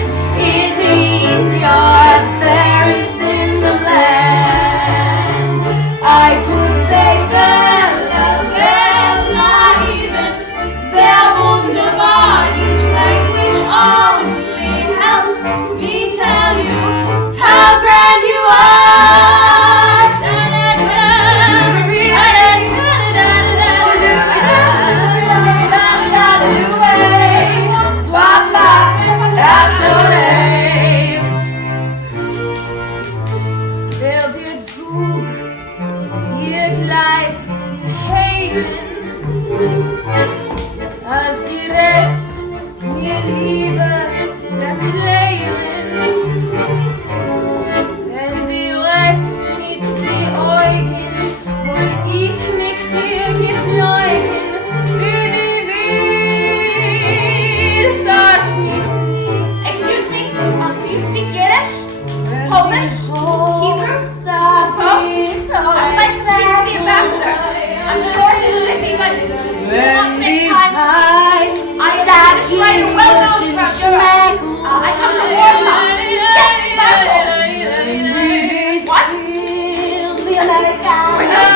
It means you're fairest in the land. I could say bleibt sie heilen, als die Rest mir Liebe der Kleinen, wenn die Rest mit die Augen, wohl ich mit dir geflogen, wie sag mit. Excuse me, do you speak Yiddish? Polish? Hebrew? I'd like to speak to the ambassador. I'm sure he's busy, but he wants to make time for me. I am a Yiddish writer, well known throughout Europe. I come from Warsaw. Yes, Basel. What? We're not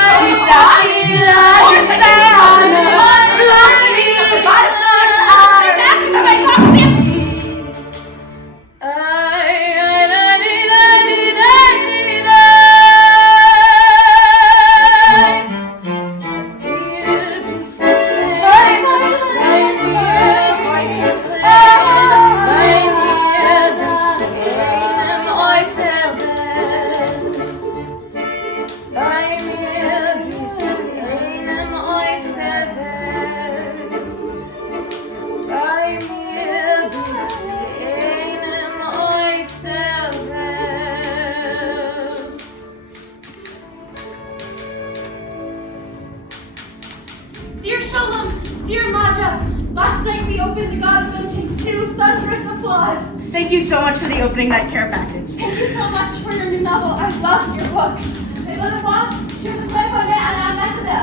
Dear Shalom, dear Maja, last night we opened the God of Vengeance 2, thunderous applause. Thank you so much for the opening night care package. Thank you so much for your new novel. I love your books.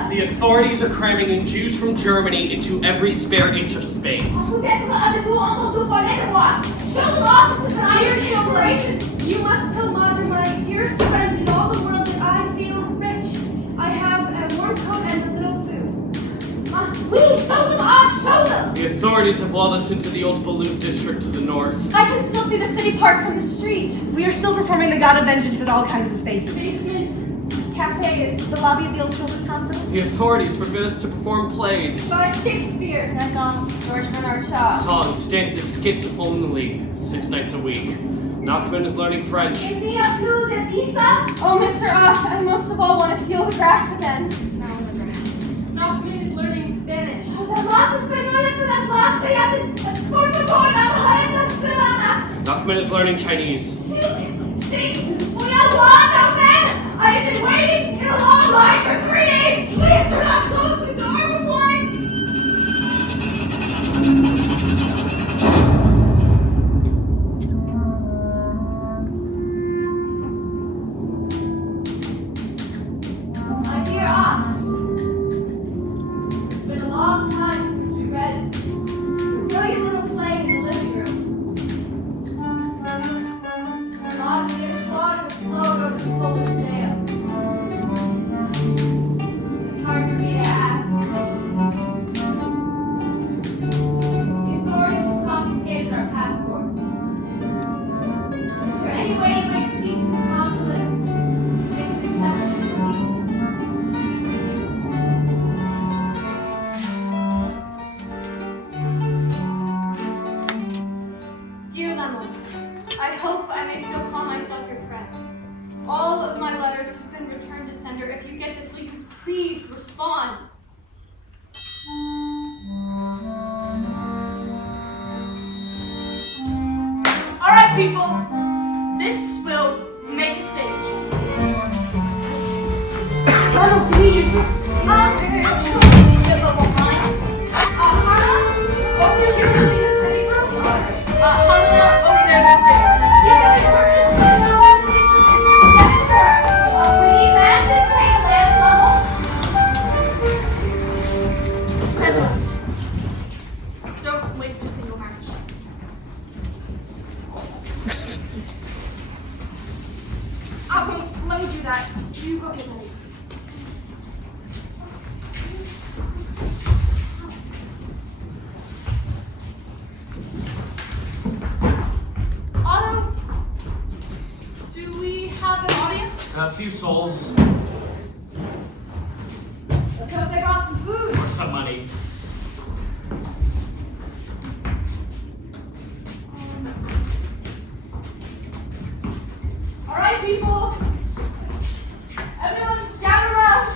The authorities are cramming in Jews from Germany into every spare inch of space. Dear children, you must tell Maja, my dearest friend in all the world, that I feel rich. I have a warm coat and a little food. The authorities have walled us into the old Balut district to the north. I can still see the city park from the street. We are still performing the God of Vengeance in all kinds of spaces. Basements, cafes, The lobby of the old children's hospital. The authorities forbid us to perform plays, by Shakespeare, George Bernard Shaw. songs, dances, skits only 6 nights a week. Nachman is learning French. Oh, Mr. Osh, I most of all want to feel the grass again. Smell the grass. Malcolm is learning Spanish. Nachman is learning Chinese. I have been waiting in a long line for 3 days. Please do not close the door before I... My dear Osh, it's been a long time since we read a brilliant little play in the living room. A lot of Yiddish water was flowed over the Polish dam. It's hard for me to ask. The authorities have confiscated our passports. Is there any way you might speak to the consulate to make an exception for me? Dear Lemon, I hope I may still call myself your friend. All of my letters have been returned to sender. If you get this, will you please respond? All right, people. This will make a stage. Oh, please. I'm sure Skipper won't mind. Hannah, over here in the sitting room. Hannah, over there in the stage. We need matches, caitlyn. Don't waste a single match. Let me do that. You go get ready. Otto, do we have an audience? A few souls, Look how they brought some food. or some money. All right, people. Everyone gather around.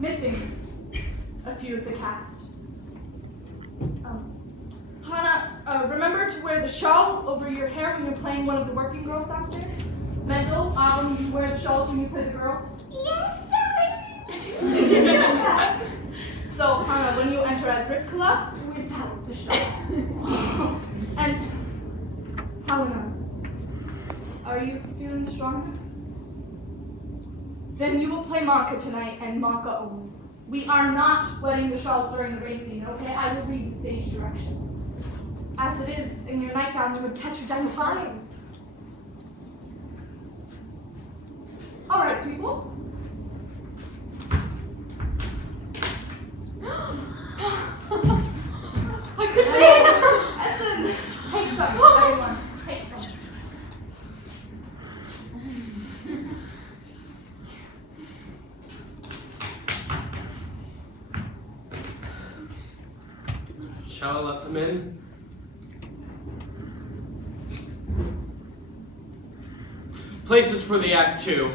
missing a few of the cast. Hannah, remember to wear the shawl over your hair when you're playing one of the working girls downstairs? Mendel, you wear the shawls when you play the girls? Yes, darling. So, Hannah, when you enter as Rivkala, without the shawl. And, Helena, are you feeling stronger? Then you will play Manka tonight, and Manka only. We are not wearing the shawls during the rain scene, okay? I will read the stage directions. As it is, in your nightgown, you would catch your diamond fire. All right, people. I could see it. Essen, take some, everyone. Take some. Shall I let them in? Places for the act 2.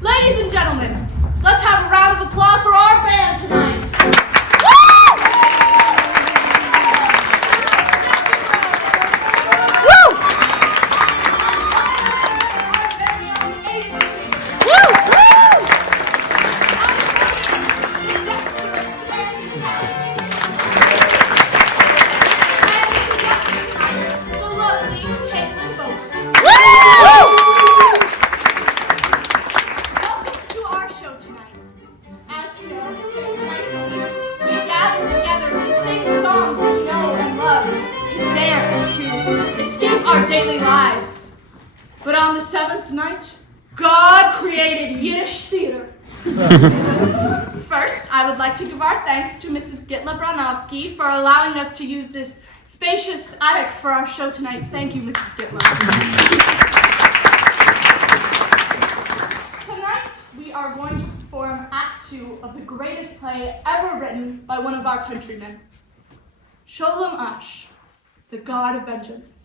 Ladies and gentlemen, let's have a round of applause for our band tonight. But on the 7th night, God created Yiddish theater. First, I would like to give our thanks to Mrs. Gitla-Branowski for allowing us to use this spacious attic for our show tonight. Thank you, Mrs. Gitla. Tonight, we are going to perform Act 2 of the greatest play ever written by one of our countrymen, Sholem Ash, the God of Vengeance.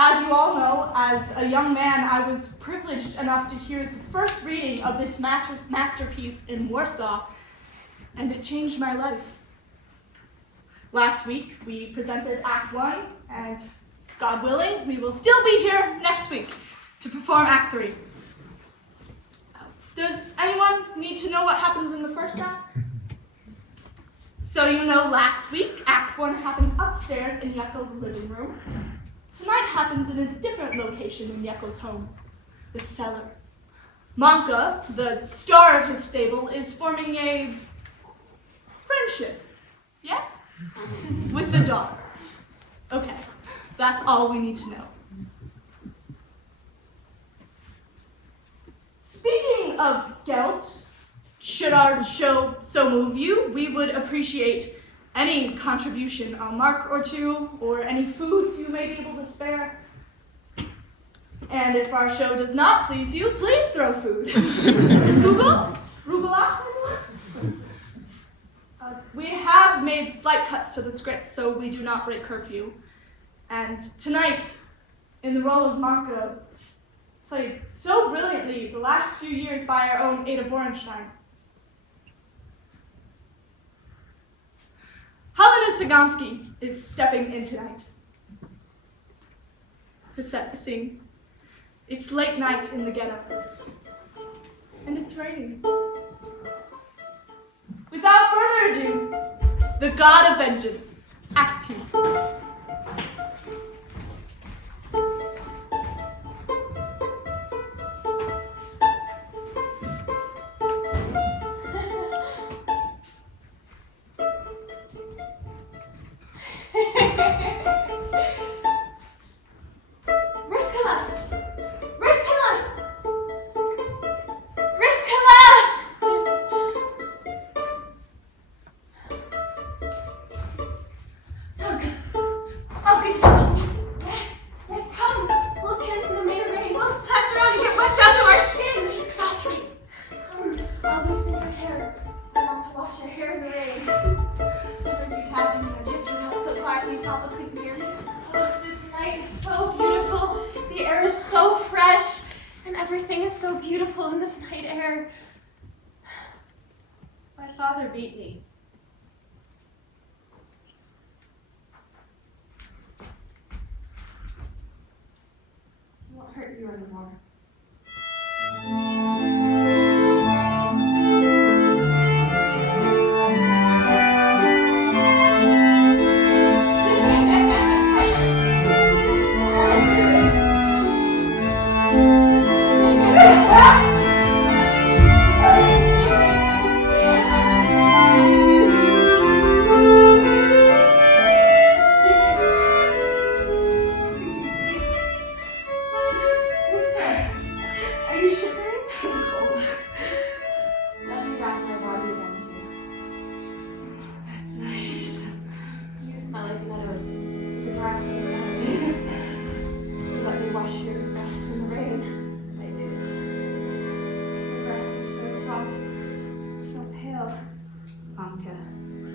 As you all know, as a young man, I was privileged enough to hear the first reading of this masterpiece in Warsaw, and it changed my life. Last week, we presented Act 1, and God willing, we will still be here next week to perform Act 3. Does anyone need to know what happens in the first act? So you know last week, Act 1 happened upstairs in Jekyll's living room. Tonight happens in a different location in Jekyll's home, the cellar. Manka, the star of his stable, is forming a friendship, yes? With the daughter. Okay, that's all we need to know. Speaking of Geld, should our show so move you, we would appreciate any contribution, a mark or two, or any food you may be able to spare. And if our show does not please you, please throw food. Google? Rubelach, everyone? We have made slight cuts to the script, so we do not break curfew. And tonight, in the role of Manka, played so brilliantly the last few years by our own Ada Borenstein. Helena Sagansky is stepping in tonight to set the scene. It's late night in the ghetto, and it's raining. Without further ado, The God of Vengeance, Act 2. Everything is so beautiful in this night air. My father beat me. It won't hurt you anymore.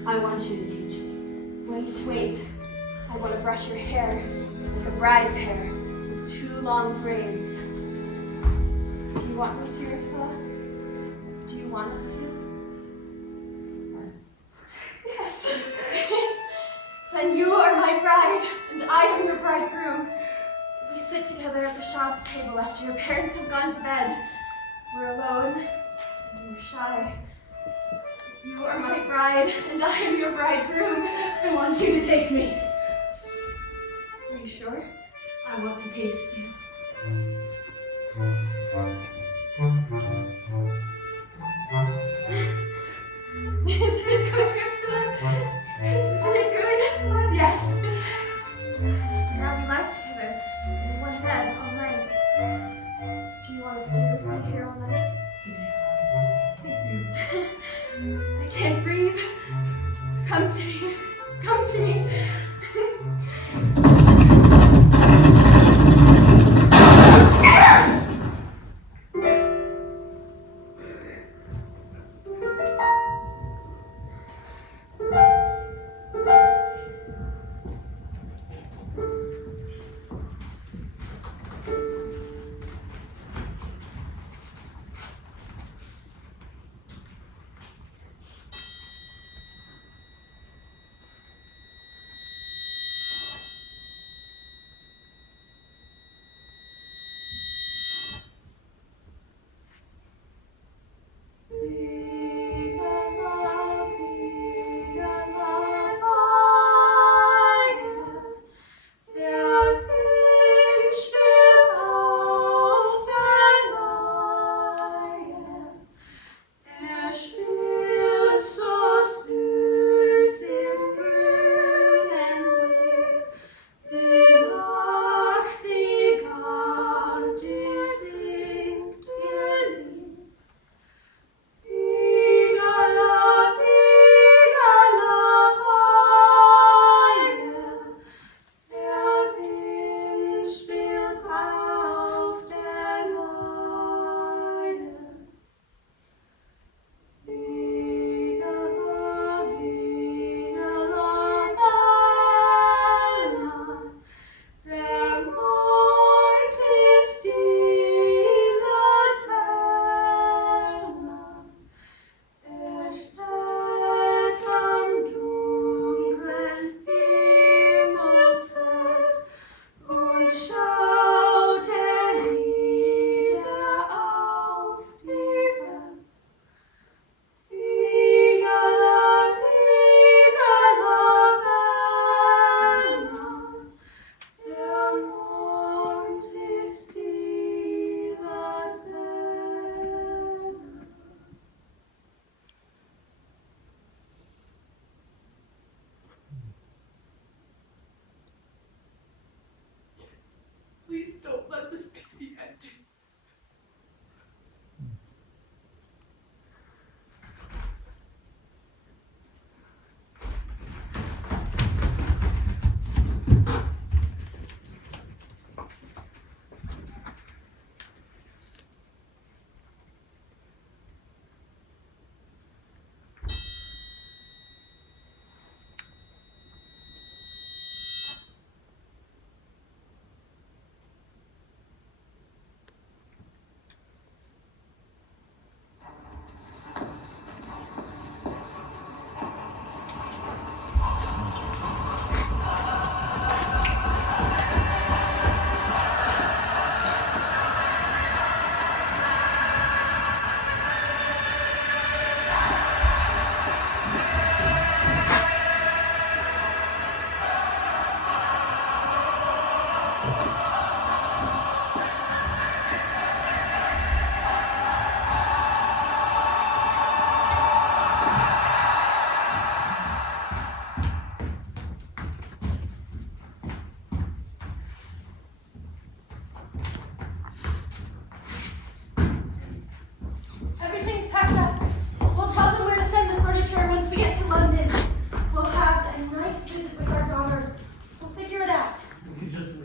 I want you to teach me. Wait. I want to brush your hair like a bride's hair with 2 long braids. Do you want me to, Rivka? Do you want us to? Yes. Then you are my bride, and I am your bridegroom. We sit together at the shop's table after your parents have gone to bed. We're alone, and you're shy. You are my bride, and I am your bridegroom. I want you to take me. Are you sure? I want to taste you. Isn't it good, Rivka? Isn't it good? Yes. Now we lie together in one bed all night. Do you want to stay with me here all night? I can't breathe. Come to me. Come to me.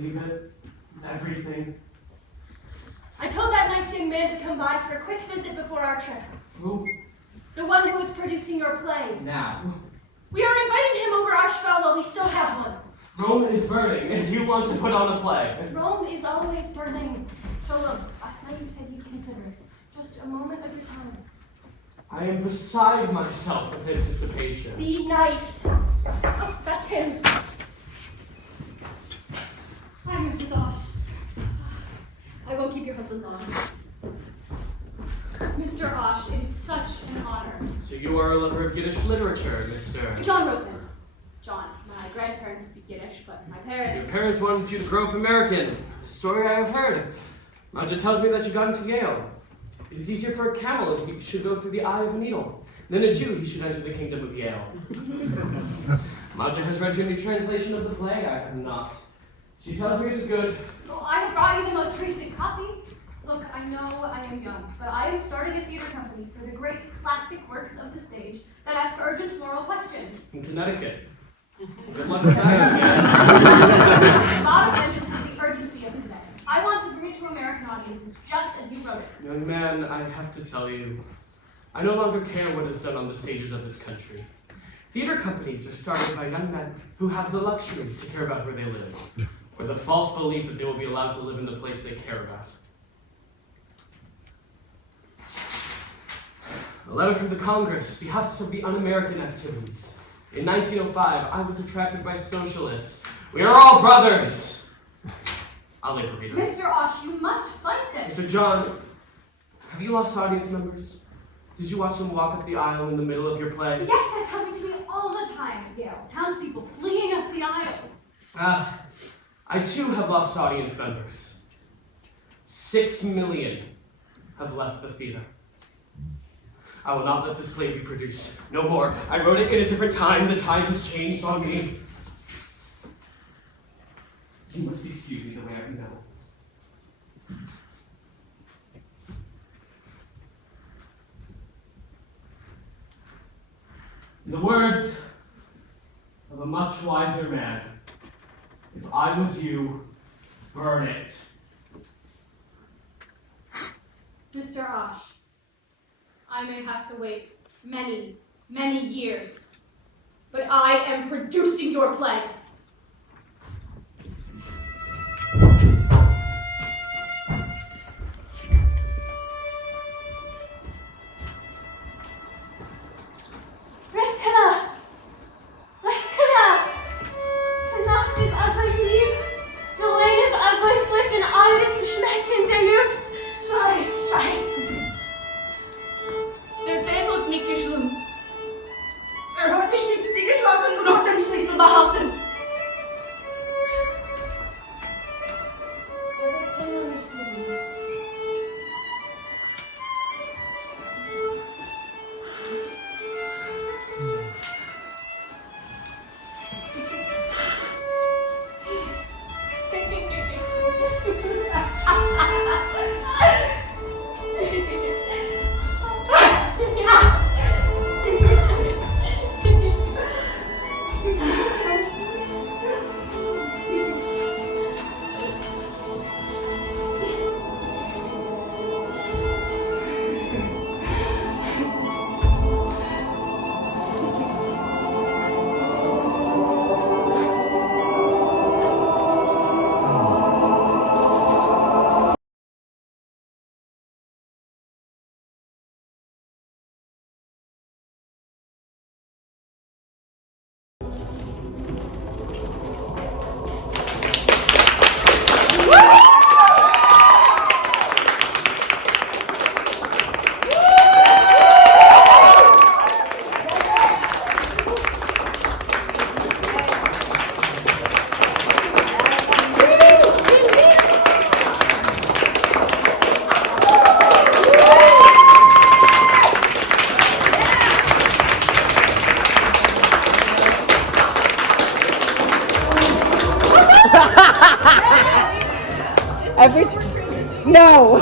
believe it? Everything. I told that nice young man to come by for a quick visit before our trip. Who? The one who was producing your play. Now. We are inviting him over our spell while we still have one. Rome is burning, and you want to put on a play. Rome is always burning. So look, last night you said you'd consider it. Just a moment of your time. I am beside myself with anticipation. Be nice. Oh, that's him. Hi, Mrs. Osh. I won't keep your husband long. Mr. Osh, it is such an honor. So you are a lover of Yiddish literature, Mr. John Rosen. John, my grandparents speak Yiddish, but my parents... Your parents wanted you to grow up American. A story I have heard. Maja tells me that you got into Yale. It is easier for a camel if he should go through the eye of a needle than a Jew he should enter the kingdom of Yale. Maja has read your new translation of the play. I have not. She tells me it is good. Well, I have brought you the most recent copy. Look, I know I am young, but I am starting a theater company for the great classic works of the stage that ask urgent moral questions. In Connecticut. Good luck with that. Bob mentioned has the urgency of his day. I want to bring it to American audiences just as you wrote it. Young man, I have to tell you, I no longer care what is done on the stages of this country. Theater companies are started by young men who have the luxury to care about where they live, or the false belief that they will be allowed to live in the place they care about. A letter from the Congress, the House of the Un-American Activities. In 1905, I was attracted by socialists. We are all brothers! I'll later read it. Mr. Osh, you must fight this. Mr. John, have you lost audience members? Did you watch them walk up the aisle in the middle of your play? Yes, that's happening to me all the time at Yale. Townspeople fleeing up the aisles. I too have lost audience members. 6 million have left the theater. I will not let this play be produced. No more. I wrote it in a different time. The time has changed on me. You must excuse me the way I am now. In the words of a much wiser man, if I was you, burn it. Mr. Osh, I may have to wait many, many years, but I am producing your play. Der Tät hat nicht geschlungen. Hat die Schnitzti geschlossen und hat den Schlüssel behalten. No.